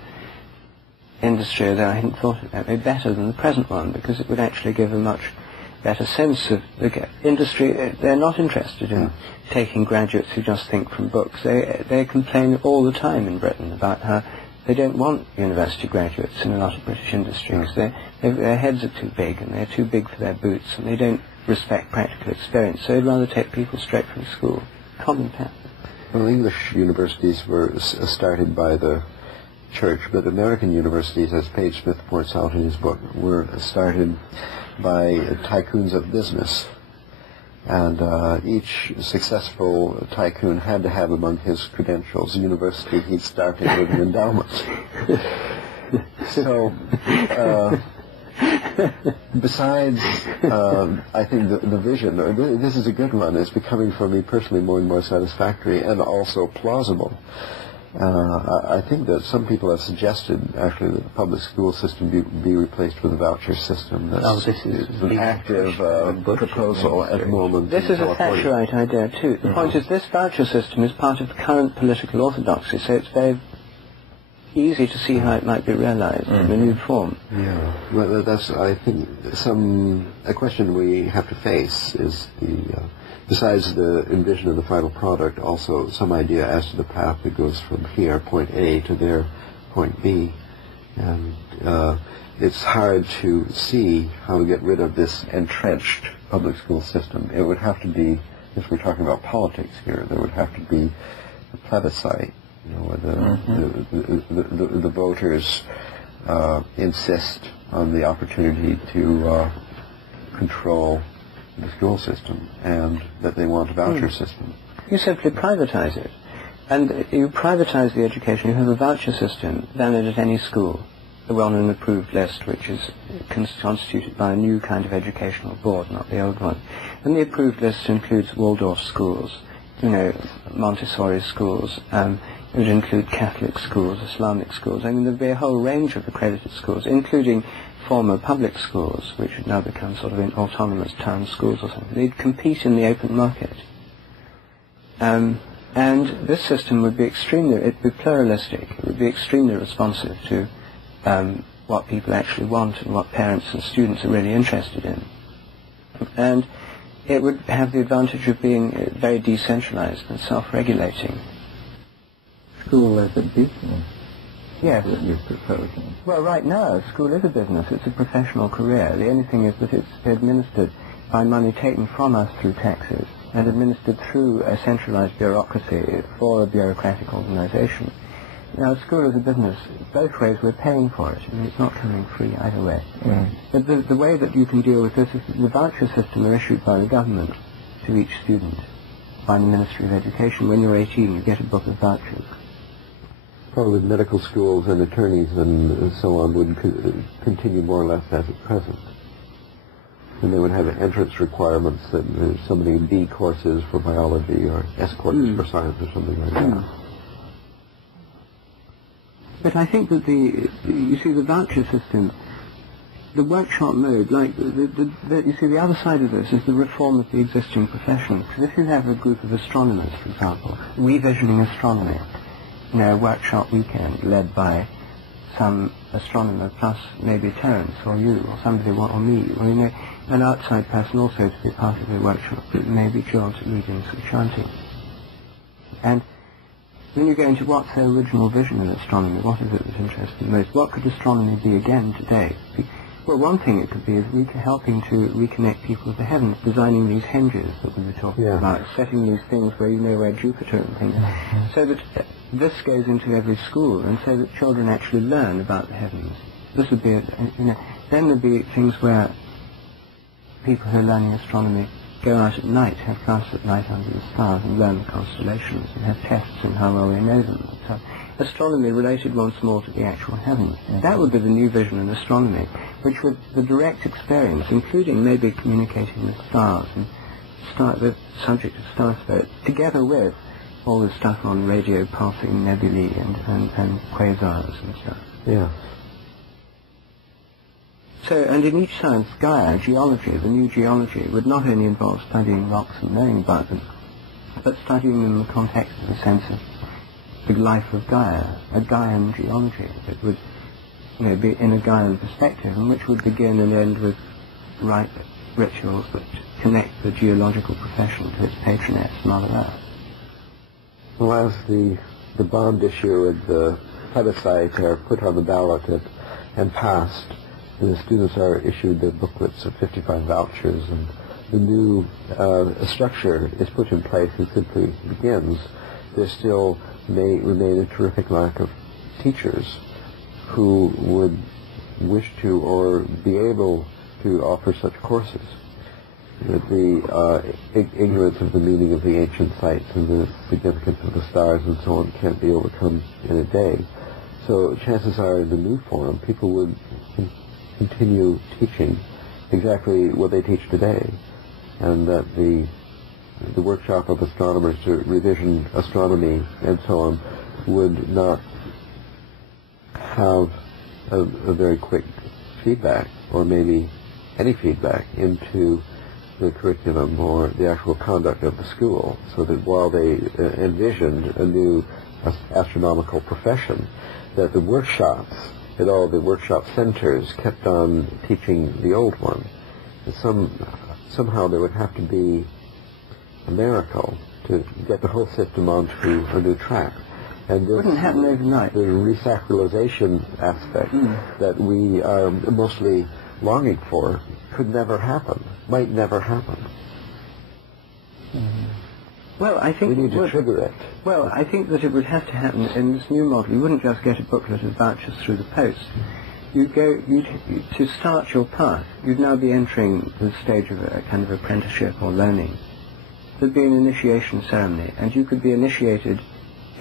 industry, although I hadn't thought of that, way better than the present one, because it would actually give a much better sense of the industry. They're not interested in taking graduates who just think from books. They complain all the time in Britain about how they don't want university graduates in a lot of British industries. Their heads are too big, and they're too big for their boots, and they don't respect practical experience, so they'd rather take people straight from school. Common pattern. Well, English universities were started by the church, but American universities, as Page Smith points out in his book, were started by tycoons of business. And each successful tycoon had to have among his credentials a university he'd started with an endowment. So, besides, I think the vision, this is a good one, is becoming for me personally more and more satisfactory and also plausible. I think that some people have suggested, actually, that the public school system be replaced with a voucher system. That's this is an active proposal at the moment. This is a Thatcherite idea, too. The point is, this voucher system is part of the current political orthodoxy, so it's very easy to see how it might be realized in a new form. Yeah, well, that's, I think, a question we have to face is besides the envision of the final product, also some idea as to the path that goes from here, point A, to there, point B. And it's hard to see how to get rid of this entrenched public school system. It would have to be, if we're talking about politics here, there would have to be a plebiscite, where the voters insist on the opportunity to control the school system, and that they want a voucher system. You simply privatize it. And you privatize the education, you have a voucher system valid at any school, the well-known approved list, which is constituted by a new kind of educational board, not the old one. And the approved list includes Waldorf schools, Montessori schools, it would include Catholic schools, Islamic schools. I mean, there'd be a whole range of accredited schools, including former public schools, which would now become sort of autonomous town schools or something. They'd compete in the open market. And this system would be it'd be pluralistic, it would be extremely responsive to what people actually want and what parents and students are really interested in. And it would have the advantage of being very decentralized and self-regulating. School as a business. Yes. That you're proposing. Well, right now, school is a business. It's a professional career. The only thing is that it's administered by money taken from us through taxes and administered through a centralized bureaucracy for a bureaucratic organization. Now, school is a business. Both ways we're paying for it. I mean, it's not coming free either way. But the way that you can deal with this is that the voucher system are issued by the government to each student by the Ministry of Education. When you're 18, you get a book of vouchers. Probably medical schools and attorneys and so on would continue more or less as at present. And they would have entrance requirements that so many B courses for biology or S courses for science or something like that. But I think that the voucher system, the workshop mode, like the other side of this is the reform of the existing professions. Because if you have a group of astronomers, for example, revisioning astronomy, a workshop weekend led by some astronomer plus maybe Terence or you or somebody or me, an outside person also to be part of the workshop. It may be George reading some chanting. And then you go into what's their original vision of astronomy, what is it that interests them most? What could astronomy be again today? Well, one thing it could be is helping to reconnect people with the heavens, designing these henges that we were talking about, setting these things where you know where Jupiter and things, so that this goes into every school, and so that children actually learn about the heavens. This would be, then there'd be things where people who are learning astronomy go out at night, have classes at night under the stars and learn the constellations and have tests in how well they know them. So astronomy related once more to the actual heavens. That would be the new vision in astronomy, which would the direct experience, including maybe communicating with stars and the subject of star spirit, together with all the stuff on radio pulsing nebulae and quasars and stuff. Yeah. So, and in each science, Gaia, geology, the new geology, would not only involve studying rocks and knowing about them, but studying them in the context of a sense of the life of Gaia, a Gaian geology that would, be in a Gaian perspective, and which would begin and end with right rituals that connect the geological profession to its patroness, Mother Earth. Well, as the bond issue and the plebiscite are put on the ballot and passed, and the students are issued their booklets of 55 vouchers, and the new structure is put in place and simply begins, there still may remain a terrific lack of teachers who would wish to or be able to offer such courses. The ignorance of the meaning of the ancient sites and the significance of the stars and so on can't be overcome in a day. So chances are in the new form, people would continue teaching exactly what they teach today, and that the workshop of astronomers to revision astronomy and so on would not have a very quick feedback, or maybe any feedback, into the curriculum or the actual conduct of the school, so that while they envisioned a new astronomical profession, that the workshops at all the workshop centers kept on teaching the old one. And somehow there would have to be a miracle to get the whole system onto a new track. And this wouldn't happen overnight. The resacralization aspect that we are mostly longing for could never happen, might never happen. Well, I think we need to trigger it. Well, I think that it would have to happen in this new model. You wouldn't just get a booklet of vouchers through the post. To start your path, you'd now be entering the stage of a kind of apprenticeship or learning. There'd be an initiation ceremony, and you could be initiated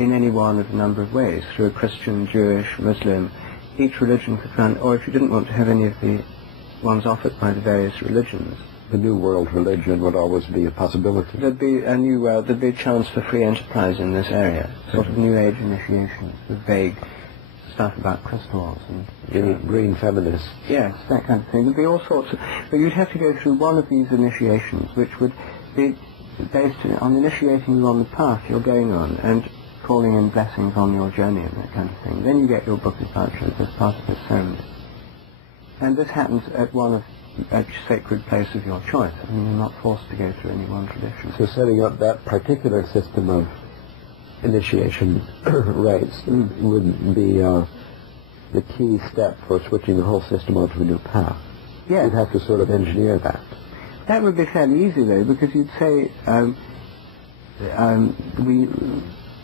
in any one of a number of ways, through a Christian, Jewish, Muslim. Each religion could run, or if you didn't want to have any of the ones offered by the various religions, the New World religion would always be a possibility. There'd be a new world, there'd be a chance for free enterprise in this area, sort of New Age initiation, with vague stuff about crystals and green feminists. Yes, that kind of thing. There'd be all sorts of, but you'd have to go through one of these initiations, which would be based on initiating you on the path you're going on and calling in blessings on your journey and that kind of thing. Then you get your book of vouchers as part of the ceremony. And this happens at a sacred place of your choice. I mean, you're not forced to go through any one tradition. So setting up that particular system of initiation rites would be the key step for switching the whole system onto a new path. Yes. You'd have to sort of engineer that. That would be fairly easy, though, because you'd say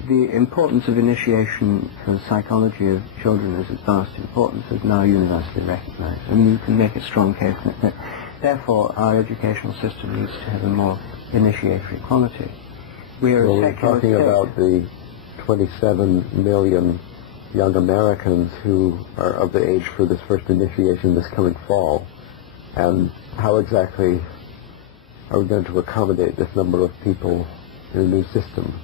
the importance of initiation for the psychology of children is its vast importance is now universally recognized. I mean, you can make a strong case that therefore our educational system needs to have a more initiatory quality. We're talking about the 27 million young Americans who are of the age for this first initiation this coming fall, and how exactly are we going to accommodate this number of people in a new system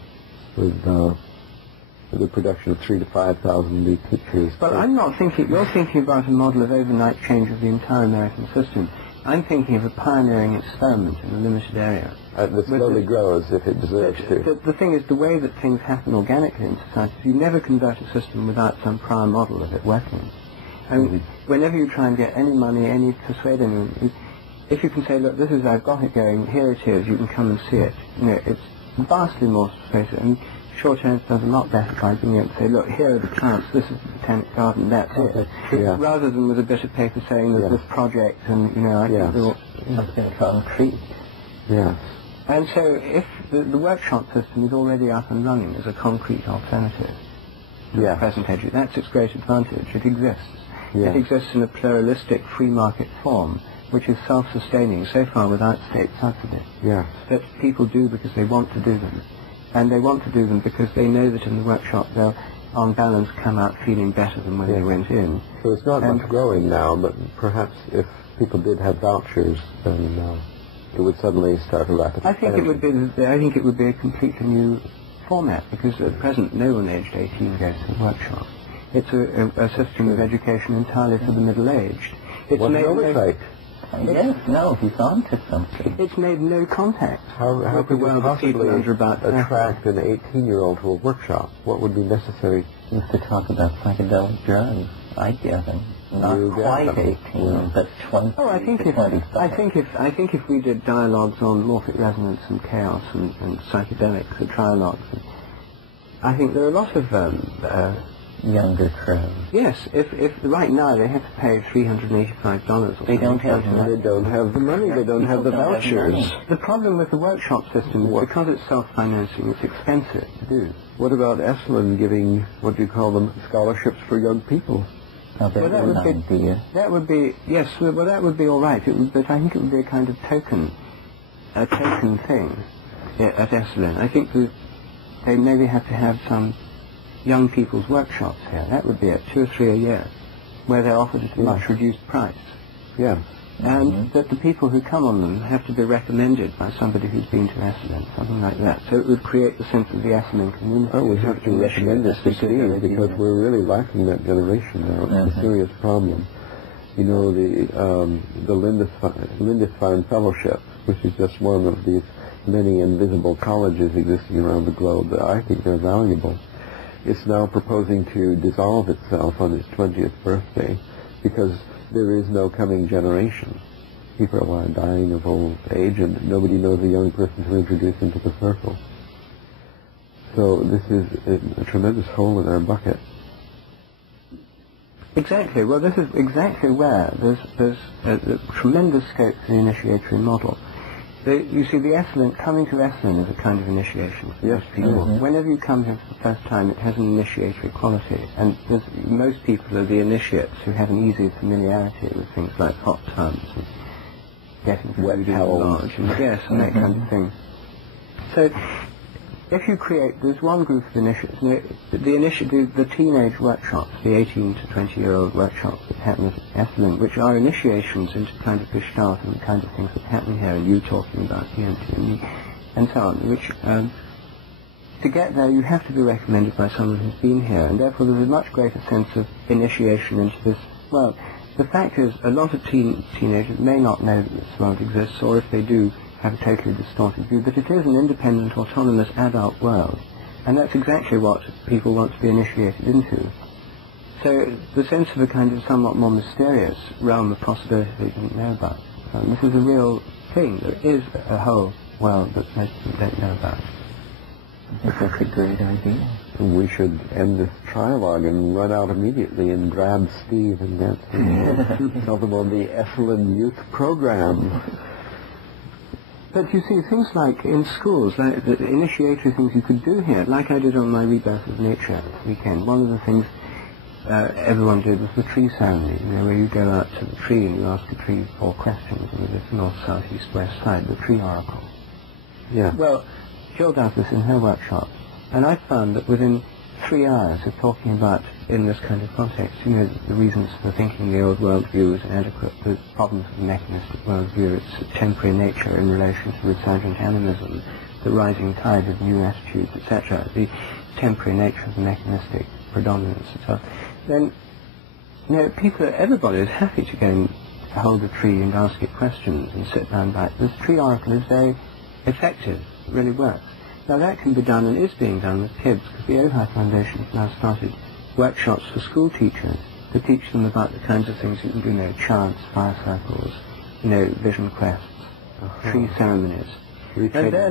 with the production of 3,000 to 5,000 new teachers? But I'm not thinking, you're thinking about a model of overnight change of the entire American system. I'm thinking of a pioneering experiment in a limited area. That slowly grows if it deserves to. The thing is, the way that things happen organically in society, you never convert a system without some prior model of it working. I mean, whenever you try and get any money, persuade anyone, if you can say, look, this is, I've got it going, here it is, you can come and see it. It's vastly more sophisticated. And Shorthand does a lot better by being able to say, look, here are the plants, this is the botanic garden, that's it. Yeah. Rather than with a bit of paper saying there's this project and, I think they're all Something concrete. Yeah. And so if the workshop system is already up and running as a concrete alternative to the present education, that's its great advantage. It exists. Yeah. It exists in a pluralistic free market form, which is self-sustaining so far without state subsidy. Yeah. That people do because they want to do them. And they want to do them because they know that in the workshop they'll, on balance, come out feeling better than when they went in. So it's not much growing now, but perhaps if people did have vouchers, then it would suddenly start a rapid I think it would be a completely new format, because at present no one aged 18 goes to the workshop. It's a system of education entirely for the middle-aged. What an oversight. Yes, no, he's on to something. It's made no contact. How could we possibly attract an 18-year-old to a workshop? What would be necessary? To talk about psychedelic drugs, I get him. Not quite 18, but 20 I think to 25. I think if we did dialogues on morphic resonance and chaos and psychedelics and trialogues, I think there are a lot of younger crowd. Yes, if right now they have to pay $385. They don't have the money. They don't have the vouchers. The problem with the workshop system is because it's self-financing, it's expensive to do. What about Esalen giving, what do you call them, scholarships for young people? That would be all right. But I think it would be a kind of token thing at Esalen. I think that they maybe have to have some young people's workshops here. That would be it, 2 or 3 a year, where they're offered at a much reduced price. Yeah. And that the people who come on them have to be recommended by somebody who's been to Esalen, something like that. So it would create the sense of the Esalen community. Oh, we have to recommend this to Steve, because we're really lacking that generation now. It's a serious problem. The Lindisfarne Fellowship, which is just one of these many invisible colleges existing around the globe, that I think they're valuable. It's now proposing to dissolve itself on its 20th birthday because there is no coming generation. People are dying of old age, and nobody knows a young person to introduce into the circle. So this is a tremendous hole in our bucket. Exactly. Well, this is exactly where there's a tremendous scope for the initiatory model. You see, coming to Esalen is a kind of initiation for most people. Whenever you come here for the first time, it has an initiatory quality, and most people are the initiates who have an easy familiarity with things like hot tubs and getting food in the lodge, and that kind of thing. So, if you there's one group of initiates, the teenage workshops, the 18 to 20-year-old workshops that happen at Esalen, which are initiations into kind of Gestalt and the kind of things that happen here, and you talking about EMT and so on, which, to get there you have to be recommended by someone who's been here, and therefore there's a much greater sense of initiation into this. Well, the fact is, a lot of teenagers may not know that this world exists, or if they do, have a totally distorted view, but it is an independent, autonomous adult world, and that's exactly what people want to be initiated into. So the sense of a kind of somewhat more mysterious realm of possibility they didn't know about. This is a real thing. There is a whole world that most people don't know about. I think that's a great idea. We should end this trialogue and run out immediately and grab Steve and get tell them on the Esalen Youth Program. But you see, things like in schools, like the initiatory things you could do here, like I did on my Rebirth of Nature weekend. One of the things everyone did was the tree ceremony, where you go out to the tree and you ask the tree 4 questions with this north, south, east, west side, the tree oracle. Yeah. Well, Jill does this in her workshop, and I found that within 3 hours of talking about, in this kind of context, the reasons for thinking the old worldview is inadequate, the problems of the mechanistic worldview, its temporary nature in relation to resurgent animism, the rising tide of new attitudes, etc., the temporary nature of the mechanistic predominance and so on, then, everybody is happy to go and hold a tree and ask it questions and sit down by it. This tree oracle is very effective. It really works. Now that can be done and is being done with kids, because the Ojai Foundation has now started workshops for school teachers to teach them about the kinds of things you can do, chants, fire circles, vision quests, tree ceremonies. And they're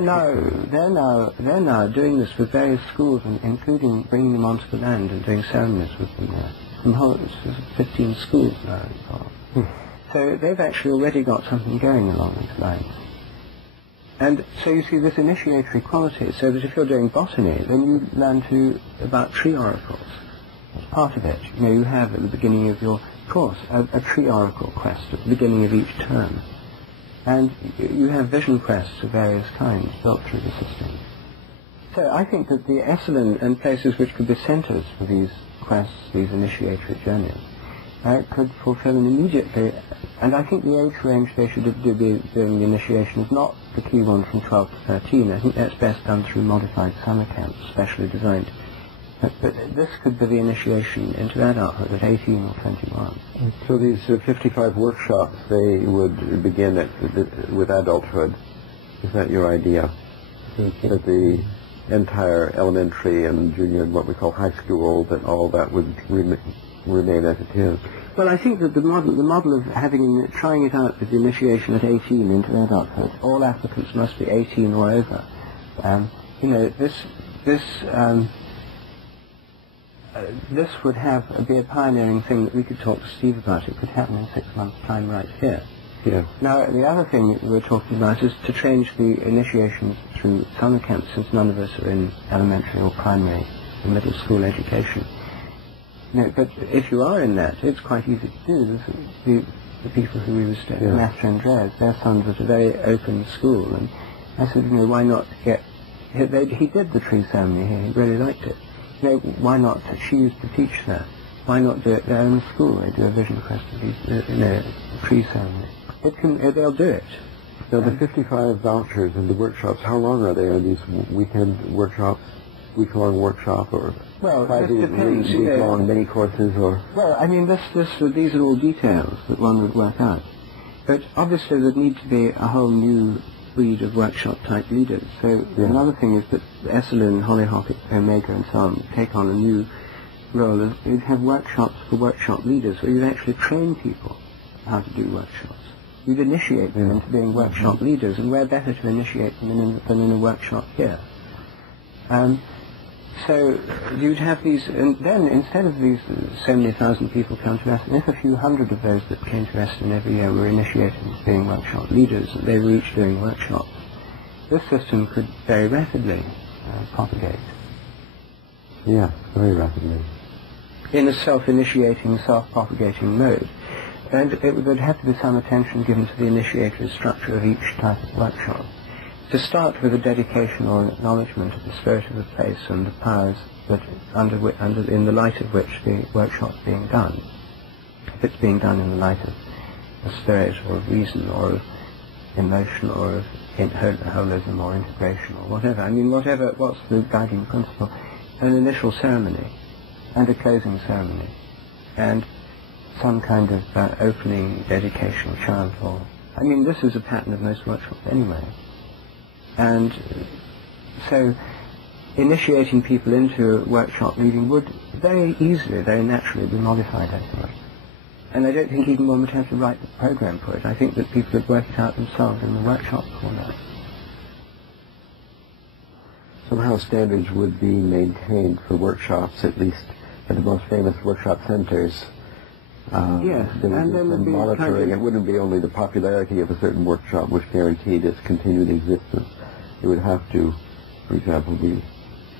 now doing this with various schools, including bringing them onto the land and doing ceremonies with them there. From 15 schools now involved. So they've actually already got something going along these lines. And so you see this initiatory quality, so that if you're doing botany, then you learn about tree oracles. That's part of it. You have at the beginning of your course a tree oracle quest at the beginning of each term. And you have vision quests of various kinds built through the system. So I think that the Esalen and places which could be centres for these quests, these initiatory journeys, could fulfill an immediately, and I think the age range they should be doing the initiation is not the key one from 12 to 13. I think that's best done through modified summer camps, specially designed. But this could be the initiation into adulthood at 18 or 21. So these 55 workshops, they would begin with adulthood. Is that your idea? That the entire elementary and junior and what we call high school, that all that would remain as it is? Well, I think that the model of trying it out with the initiation at 18 into adulthood, all applicants must be 18 or over. This would be a pioneering thing that we could talk to Steve about. It could happen in 6 months' time right here. Yeah. Now, the other thing that we're talking about is to change the initiations through summer camps, since none of us are in elementary or primary or middle school education. But if you are in that, it's quite easy to do. The people who we were studying, Master Andreas, their sons at a very open school, and I said, why not get... He did the tree ceremony here, he really liked it. Why not choose to teach that? Why not do it there in the school? They do a vision quest of these, tree ceremony. They'll do it. Now, the 55 vouchers and the workshops, how long are they? Are these weekend workshops, week-long workshop, or week-long mini courses, or? Well, I mean, these are all details that one would work out. But obviously there'd need to be a whole new breed of workshop-type leaders. So another thing is that Esalen, Hollyhock, Omega, and so on take on a new role. You'd have workshops for workshop leaders, where you'd actually train people how to do workshops. You'd initiate them into being workshop leaders, and where better to initiate them than in a workshop here. So you'd have these, and then instead of these so many thousand people come to Esalen, if a few hundred of those that came to Esalen every year were initiated as being workshop leaders, and they were each doing workshops, this system could very rapidly propagate. Yeah, very rapidly. In a self-initiating, self-propagating mode. And there'd have to be some attention given to the initiatory structure of each type of workshop. To start with a dedication or an acknowledgement of the spirit of the place and the powers that in the light of which the workshop's being done. If it's being done in the light of a spirit or of reason or of emotion or of holism or integration or whatever. I mean, what's the guiding principle? An initial ceremony and a closing ceremony and some kind of opening dedication chant or... I mean, this is a pattern of most workshops anyway. And so initiating people into a workshop meeting would very easily, very naturally be modified afterwards. And I don't think even one would have to write the program for it. I think that people would work it out themselves in the workshop corner. Somehow standards would be maintained for workshops, at least at the most famous workshop centers. Yes, and then there'd be monitoring. It wouldn't be only the popularity of a certain workshop which guaranteed its continued existence. It would have to, for example, we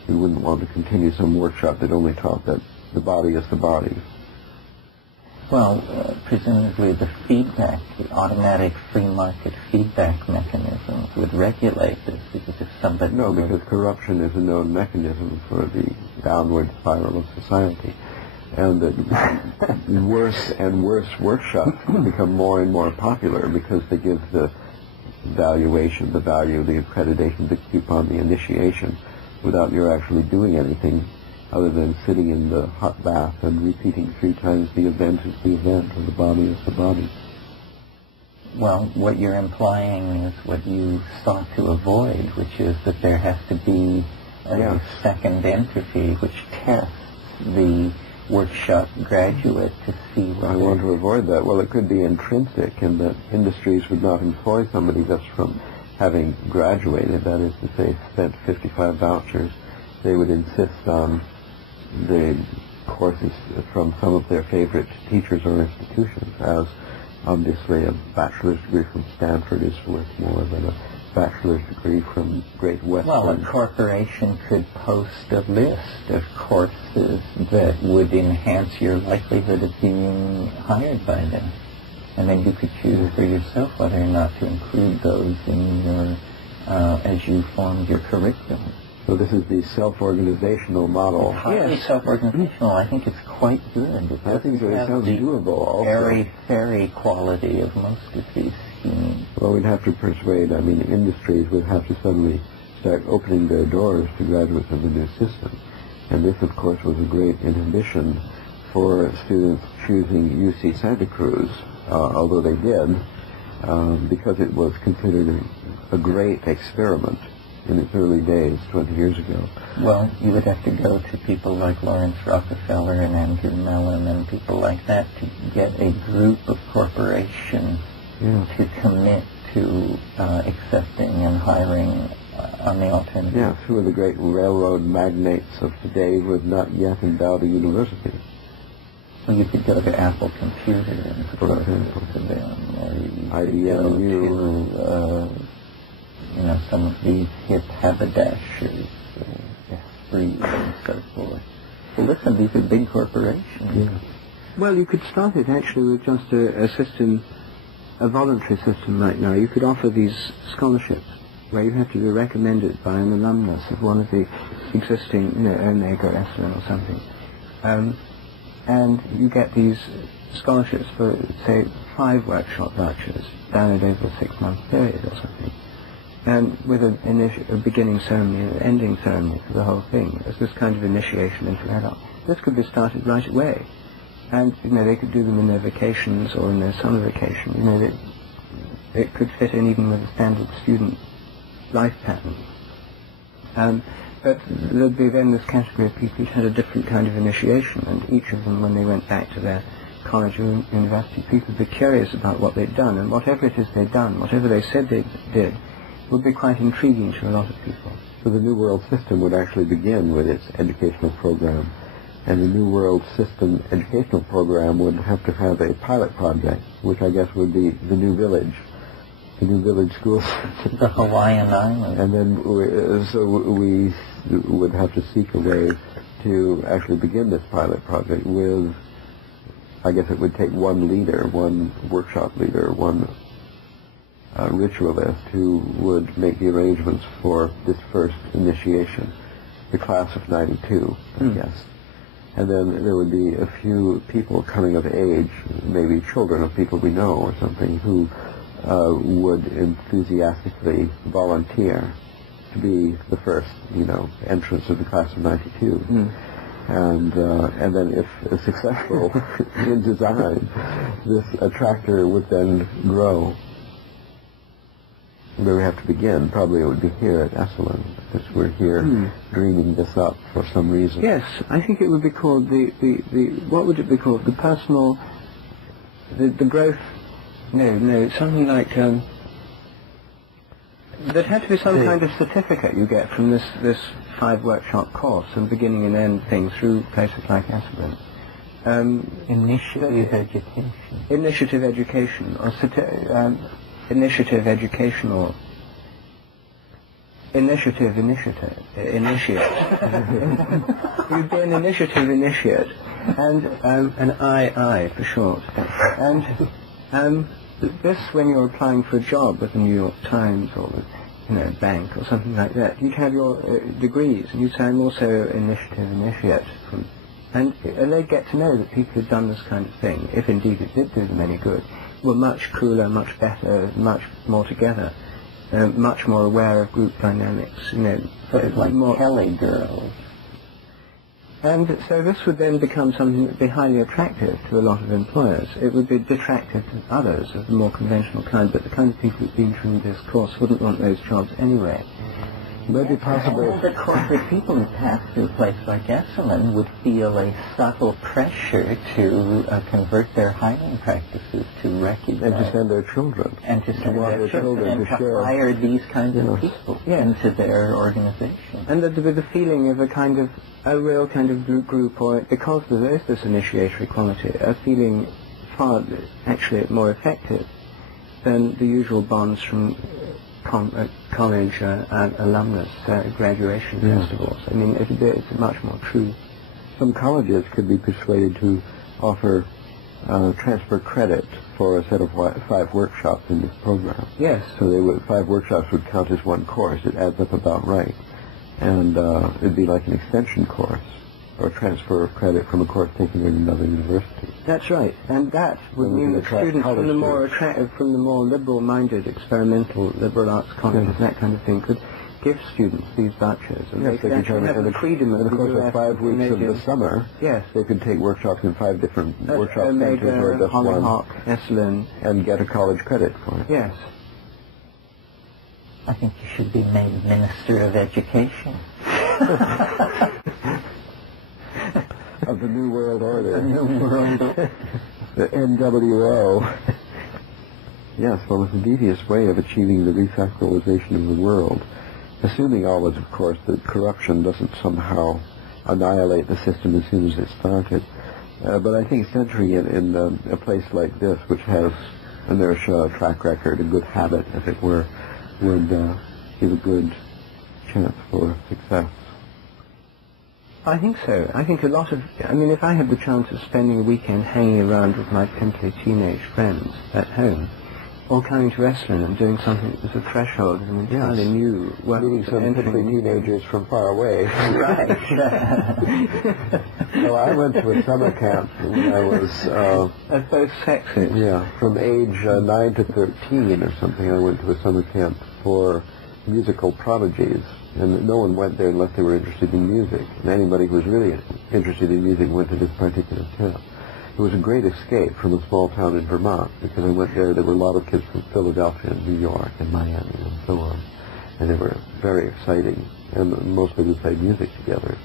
wouldn't want to continue some workshop that only taught that the body is the body. Well, presumably the feedback, the automatic free market feedback mechanisms would regulate this, because if somebody... No, because corruption is a known mechanism for the downward spiral of society. And that worse and worse workshops become more and more popular because they give the valuation, the value, the accreditation to keep on the initiation without your actually doing anything other than sitting in the hot bath and repeating 3 times the event is the event, or the body is the body. Well, what you're implying is what you sought to avoid, which is that there has to be a second entity which tests the workshop graduate to see what I want to avoid that. Well, it could be intrinsic in that industries would not employ somebody just from having graduated, that is to say, spent 55 vouchers. They would insist on the courses from some of their favorite teachers or institutions, as obviously a bachelor's degree from Stanford is worth more than a bachelor's degree from Great Western. Well, a corporation could post a list of courses that would enhance your likelihood of being hired by them. And then you could choose for yourself whether or not to include those in your, as you formed your curriculum. So this is the self-organizational model. Highly self-organizational. I think it's quite good. I think it sounds doable also. Very quality of most of these schemes. Well, we'd have to persuade, industries would have to suddenly start opening their doors to graduates of the new system. And this, of course, was a great inhibition for students choosing UC Santa Cruz, although they did, because it was considered a great experiment in its early days, 20 years ago. Well, you would have to go to people like Lawrence Rockefeller and Andrew Mellon and people like that to get a group of corporations to commit to accepting and hiring on the alternative. Yes, who are the great railroad magnates of today who have not yet endowed a university. So you could go to Apple Computer and for example to them, or you could go to some of these hip haberdashers, Esprit and so forth. So listen, these are big corporations. Yeah. Well, you could start it actually with just a system, a voluntary system right now. You could offer these scholarships where you have to be recommended by an alumnus of one of the existing, Omega or Epsilon or something. And you get these scholarships for, say, 5 workshop vouchers, down over a 6-month period or something. And with a beginning ceremony and an ending ceremony for the whole thing, as this kind of initiation into adult. This could be started right away. And, they could do them in their vacations or in their summer vacation. It could fit in even with a standard student life pattern. But there'd be then this category of people who had a different kind of initiation, and each of them, when they went back to their college or university, people would be curious about what they'd done, and whatever it is they'd done, whatever they said they did, would be quite intriguing to a lot of people. So the New World System would actually begin with its educational program, and the New World System educational program would have to have a pilot project, which I guess would be the New Village school system. The Hawaiian Islands. And then we would have to seek a way to actually begin this pilot project with, I guess it would take one leader, one workshop leader, one ritualist who would make the arrangements for this first initiation, the class of 92, I guess. And then there would be a few people coming of age, maybe children of people we know or something, who would enthusiastically volunteer to be the first, entrance of the class of 92. And then if successful in design, this attractor would then grow. Where we have to begin, probably it would be here at Esalen, because we're here dreaming this up for some reason. Yes, I think it would be called what would it be called? The personal, the growth, no, something like, there'd have to be some kind of certificate you get from this 5 workshop course and beginning and end thing through places like Esalen. Initiative education. Initiative education, or initiative educational. Initiate. You'd be an initiative initiate, and an II for short. And this, when you're applying for a job with the New York Times or the bank or something like that, you'd have your degrees, and you'd say, I'm also initiative initiate. And they'd get to know that people who'd done this kind of thing, if indeed it did do them any good, were much cooler, much better, much more together, much more aware of group dynamics, sort of like more Kelly girls. And so this would then become something that would be highly attractive to a lot of employers. It would be detractive to others of the more conventional kind, but the kind of people who've been through this course wouldn't want those jobs anyway. Maybe possibly. All the corporate people who pass through a place like Esalen would feel a subtle pressure to convert their hiring practices to recognize. And to send their children. And to send their children to hire these kinds of people into their organization. And with the feeling of a real kind of group, or because there is this initiatory quality, a feeling far actually more effective than the usual bonds from college alumnus graduation festivals. I mean, it's much more true. Some colleges could be persuaded to offer transfer credit for a set of 5 workshops in this program. Yes. So 5 workshops would count as one course. It adds up about right. And it'd be like an extension course, or transfer of credit from a course taken in another university. That's right, and that would mean that students from the more from the more liberal-minded, experimental liberal arts colleges, that kind of thing, could give students these vouchers, and they could actually have the freedom of the course of 5 weeks of the summer. Yes, they could take workshops in 5 different workshop centers or just Hollyhock, Esalen, and get a college credit for it. Yes. I think you should be made Minister of Education. Of the New World Order. The New World Order. The NWO. Yes, well, it's a devious way of achieving the resacralization of the world, assuming always, of course, that corruption doesn't somehow annihilate the system as soon as it started. But I think centering it in a place like this, which has inertia, a track record, a good habit, as it were, would give a good chance for success. I think so. I think if I had the chance of spending a weekend hanging around with my pimply teenage friends at home, or coming to Esalen and doing something that was a threshold and entirely new, meeting some pimply teenagers from far away. Right. Well, I went to a summer camp when I was... of both sexes. Yeah, from age 9 to 13 or something, I went to a summer camp for musical prodigies. And no one went there unless they were interested in music. And anybody who was really interested in music went to this particular camp. It was a great escape from a small town in Vermont, because I went there were a lot of kids from Philadelphia and New York and Miami and so on. And they were very exciting, and mostly we played music together.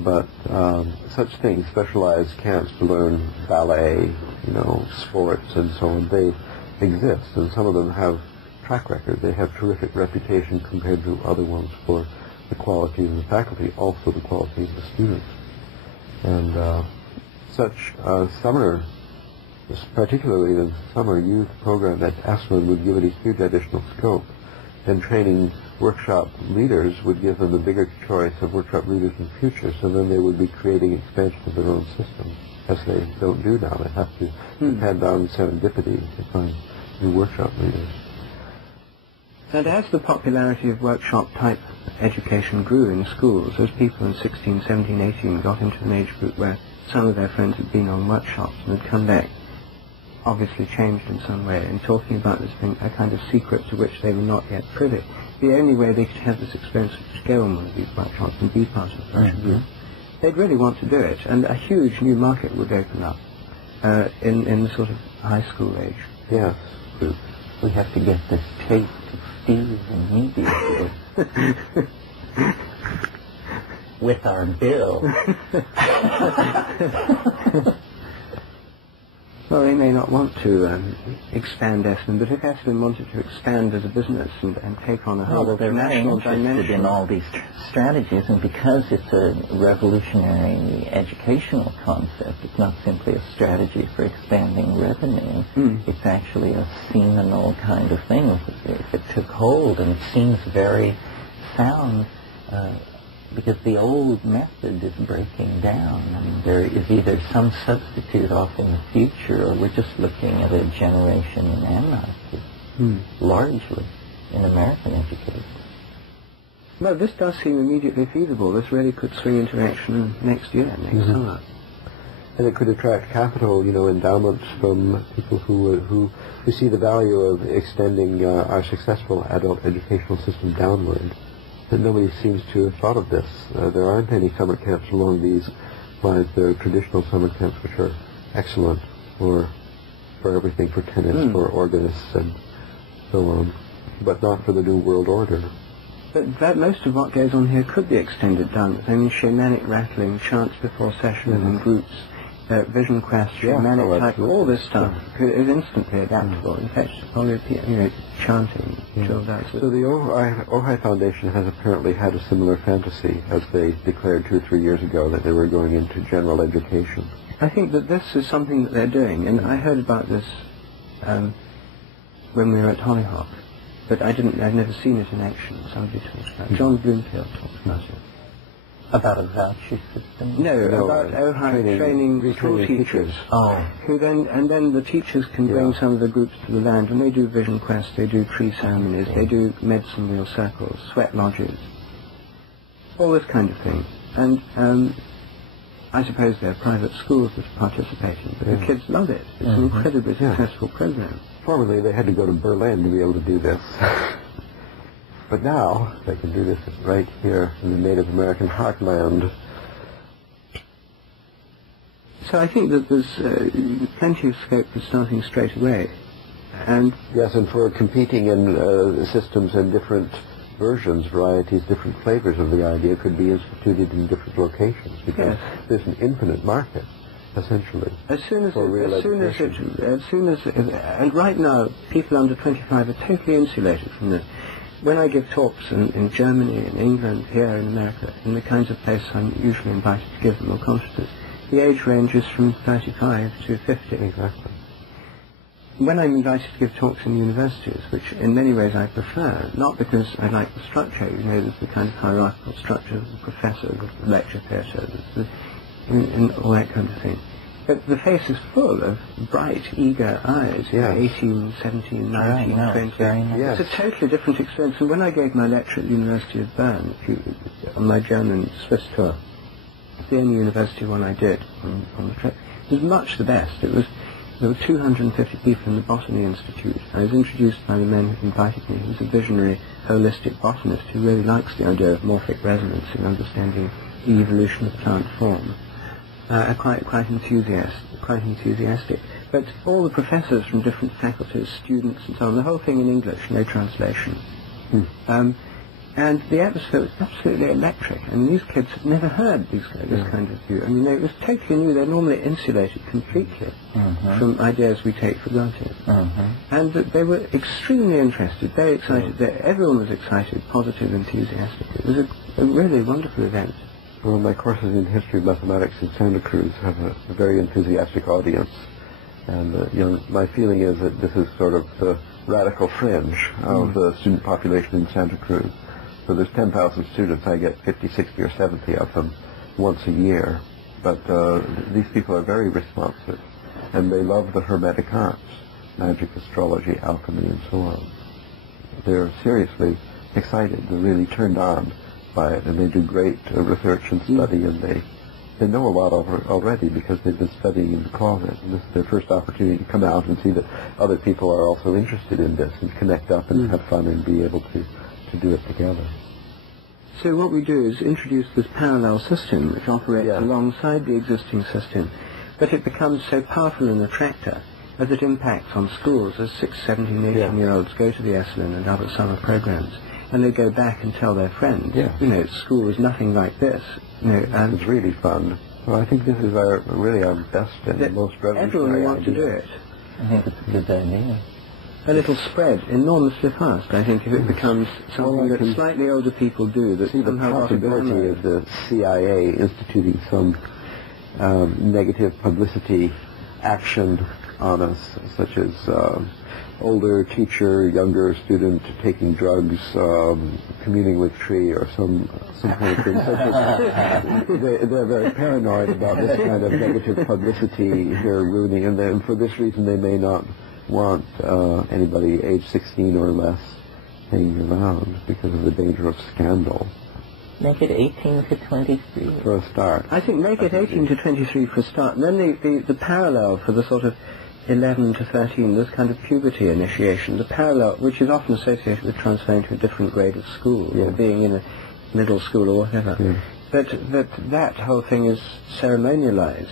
But such things, specialized camps to learn ballet, sports and so on, they exist, and some of them have track record. They have terrific reputation compared to other ones for the quality of the faculty, also the quality of the students. And such summer, particularly the summer youth program at Esalen, would give it a huge additional scope. And training workshop leaders would give them a bigger choice of workshop leaders in the future, so then they would be creating expansion of their own system, as they don't do now. They have to depend on serendipity to find new workshop leaders. And as the popularity of workshop-type education grew in schools, as people in 16, 17, 18 got into an age group where some of their friends had been on workshops and had come back, obviously changed in some way, and talking about this being a kind of secret to which they were not yet privy, the only way they could have this experience was to go on one of these workshops and be part of such a group. They'd really want to do it, and a huge new market would open up in the sort of high school age. Yes. We have to get this tape to Steve immediately with our bill. Well, they may not want to expand Esalen, but if Esalen wanted to expand as a business and take on a whole national dimension in all these strategies, and because it's a revolutionary educational concept, it's not simply a strategy for expanding revenue. It's actually a seminal kind of thing. If it took hold, and it seems very sound, because the old method is breaking down. I mean, there is either some substitute off in the future, or we're just looking at a generation in anarchy, largely, in American education. Well, this does seem immediately feasible. This really could swing into action next year, next summer. And it could attract capital, endowments from people who see the value of extending our successful adult educational system downward. And nobody seems to have thought of this. There aren't any summer camps along these lines. There are traditional summer camps which are excellent for everything, for tennis, for organists, and so on, but not for the New World Order. But that most of what goes on here could be extended down. I mean, shamanic rattling, chants before session and in groups, vision quest, shamanic type, all this stuff is instantly adaptable. In fact, probably, chanting, chilled out. So the Ojai Foundation has apparently had a similar fantasy as they declared 2 or 3 years ago that they were going into general education. I think that this is something that they're doing, and I heard about this when we were at Hollyhock, but I'd never seen it in action. Somebody talked about it. John Bloomfield talked about it. About a voucher system? No, about Ojai training school teachers. Who then the teachers can bring some of the groups to the land, and they do vision quests, they do tree ceremonies, they do medicine wheel circles, sweat lodges, all this kind of thing. And I suppose there are private schools that are participating, but the kids love it. It's an incredibly successful program. Formerly they had to go to Berlin to be able to do this. But now they can do this right here in the Native American heartland. So I think that there's plenty of scope for starting straight away. And yes, and for competing in systems and different versions, varieties, different flavors of the idea could be instituted in different locations, because there's an infinite market, essentially. And right now, people under 25 are totally insulated from this. When I give talks in Germany, in England, here in America, in the kinds of places I'm usually invited to give them or conferences, the age range is from 35 to 50. Exactly. When I'm invited to give talks in universities, which in many ways I prefer, not because I like the structure, there's the kind of hierarchical structure of the professor, the lecture theatre, and all that kind of thing. But the face is full of bright, eager eyes, 18, 17, 19, 20. It's a totally different experience. And when I gave my lecture at the University of Bern, on my German Swiss tour, the only university one I did on the trip, it was much the best. There were 250 people in the Botany Institute. I was introduced by the men who invited me. He was a visionary, holistic botanist who really likes the idea of morphic resonance and understanding the evolution of plant form. Quite enthusiastic. But all the professors from different faculties, students and so on, the whole thing in English, no translation. And the atmosphere was absolutely electric. And these kids had never heard this kind of view. I mean, it was totally new. They're normally insulated completely from ideas we take for granted. And they were extremely interested, very excited. Everyone was excited, positive, enthusiastic. It was a really wonderful event. Well, my courses in history of mathematics in Santa Cruz have a very enthusiastic audience. And my feeling is that this is sort of the radical fringe of the student population in Santa Cruz. So there's 10,000 students. I get 50, 60, or 70 of them once a year. But these people are very responsive, and they love the Hermetic arts, magic, astrology, alchemy, and so on. They're seriously excited. They're really turned on by it, and they do great research and study, and they know a lot already because they've been studying in the closet. And this is their first opportunity to come out and see that other people are also interested in this and connect up and have fun and be able to do it together. So what we do is introduce this parallel system which operates alongside the existing system, but it becomes so powerful an attractor as it impacts on schools as 6, 17, 18-year-olds go to the Esalen and other summer programs, and they go back and tell their friends, school was nothing like this. It's really fun. Well, I think this is really our best and most revolutionary everyone will want to do it. I think it's a good idea. And it'll spread enormously fast, I think, if it becomes something that slightly older people do. That see the possibility of the CIA instituting some negative publicity action on us, such as older teacher, younger student taking drugs, communing with tree, or some kind of thing. They're very paranoid about this kind of negative publicity here ruining, and for this reason they may not want anybody age 16 or less hanging around because of the danger of scandal. Make it 18 to 23. For a start. I think make it 18 to 23 for a start. And then the parallel for the sort of 11 to 13, this kind of puberty initiation, the parallel, which is often associated with transferring to a different grade of school, or being in a middle school or whatever. That whole thing is ceremonialized,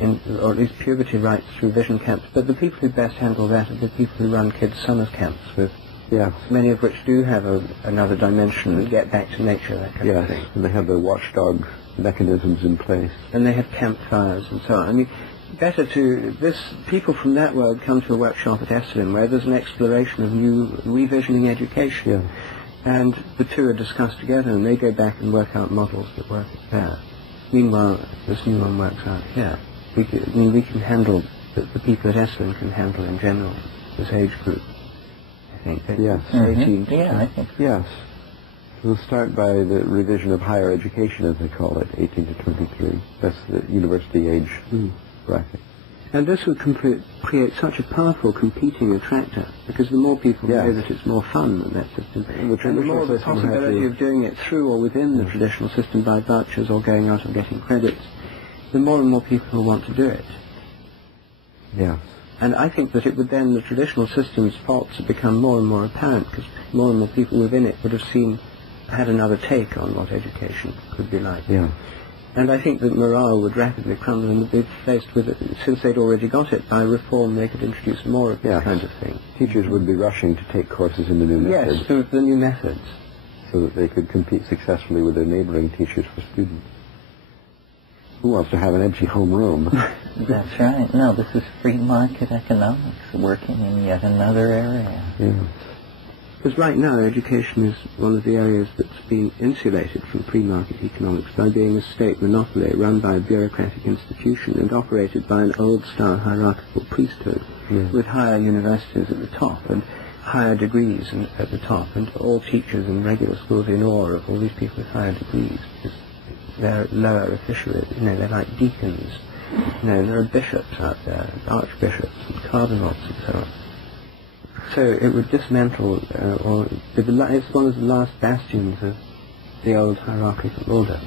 or at least puberty rites through vision camps. But the people who best handle that are the people who run kids' summer camps with Yes. Many of which do have another dimension and get back to nature, that kind of thing. And they have the watchdog mechanisms in place. And they have campfires and so on. I mean, people from that world come to a workshop at Esalen where there's an exploration of new revisioning education. Yeah. And the two are discussed together, and they go back and work out models that work there. Meanwhile, this new one works out here. We can handle, the people at Esalen can handle in general this age group, I think. Yes. 18 to Yeah, I think. Yes. We'll start by the revision of higher education, as they call it, 18 to 23. That's the university age bracket. And this would create such a powerful competing attractor, because the more people know that it's more fun than that system, and the more the possibility of doing it through or within the traditional system by vouchers or going out and getting credits, the more and more people will want to do it. Yeah. And I think that it would then, the traditional system's faults have become more and more apparent, because more and more people within it would have had another take on what education could be like. Yeah. And I think that morale would rapidly crumble and would be faced with it. Since they'd already got it, by reform they could introduce more of this kind of thing. Teachers would be rushing to take courses in the new methods. Yes, the new methods. So that they could compete successfully with their neighboring teachers for students. Who wants to have an empty home room? That's right. No, this is free market economics working in yet another area. Yeah. Because right now education is one of the areas that's been insulated from free-market economics by being a state monopoly run by a bureaucratic institution and operated by an old-style hierarchical priesthood with higher universities at the top and higher degrees at the top, and all teachers in regular schools in awe of all these people with higher degrees because they're lower officially, they're like deacons. There are bishops out there, archbishops and cardinals and so on. So it would dismantle, it's one of the last bastions of the old hierarchical order.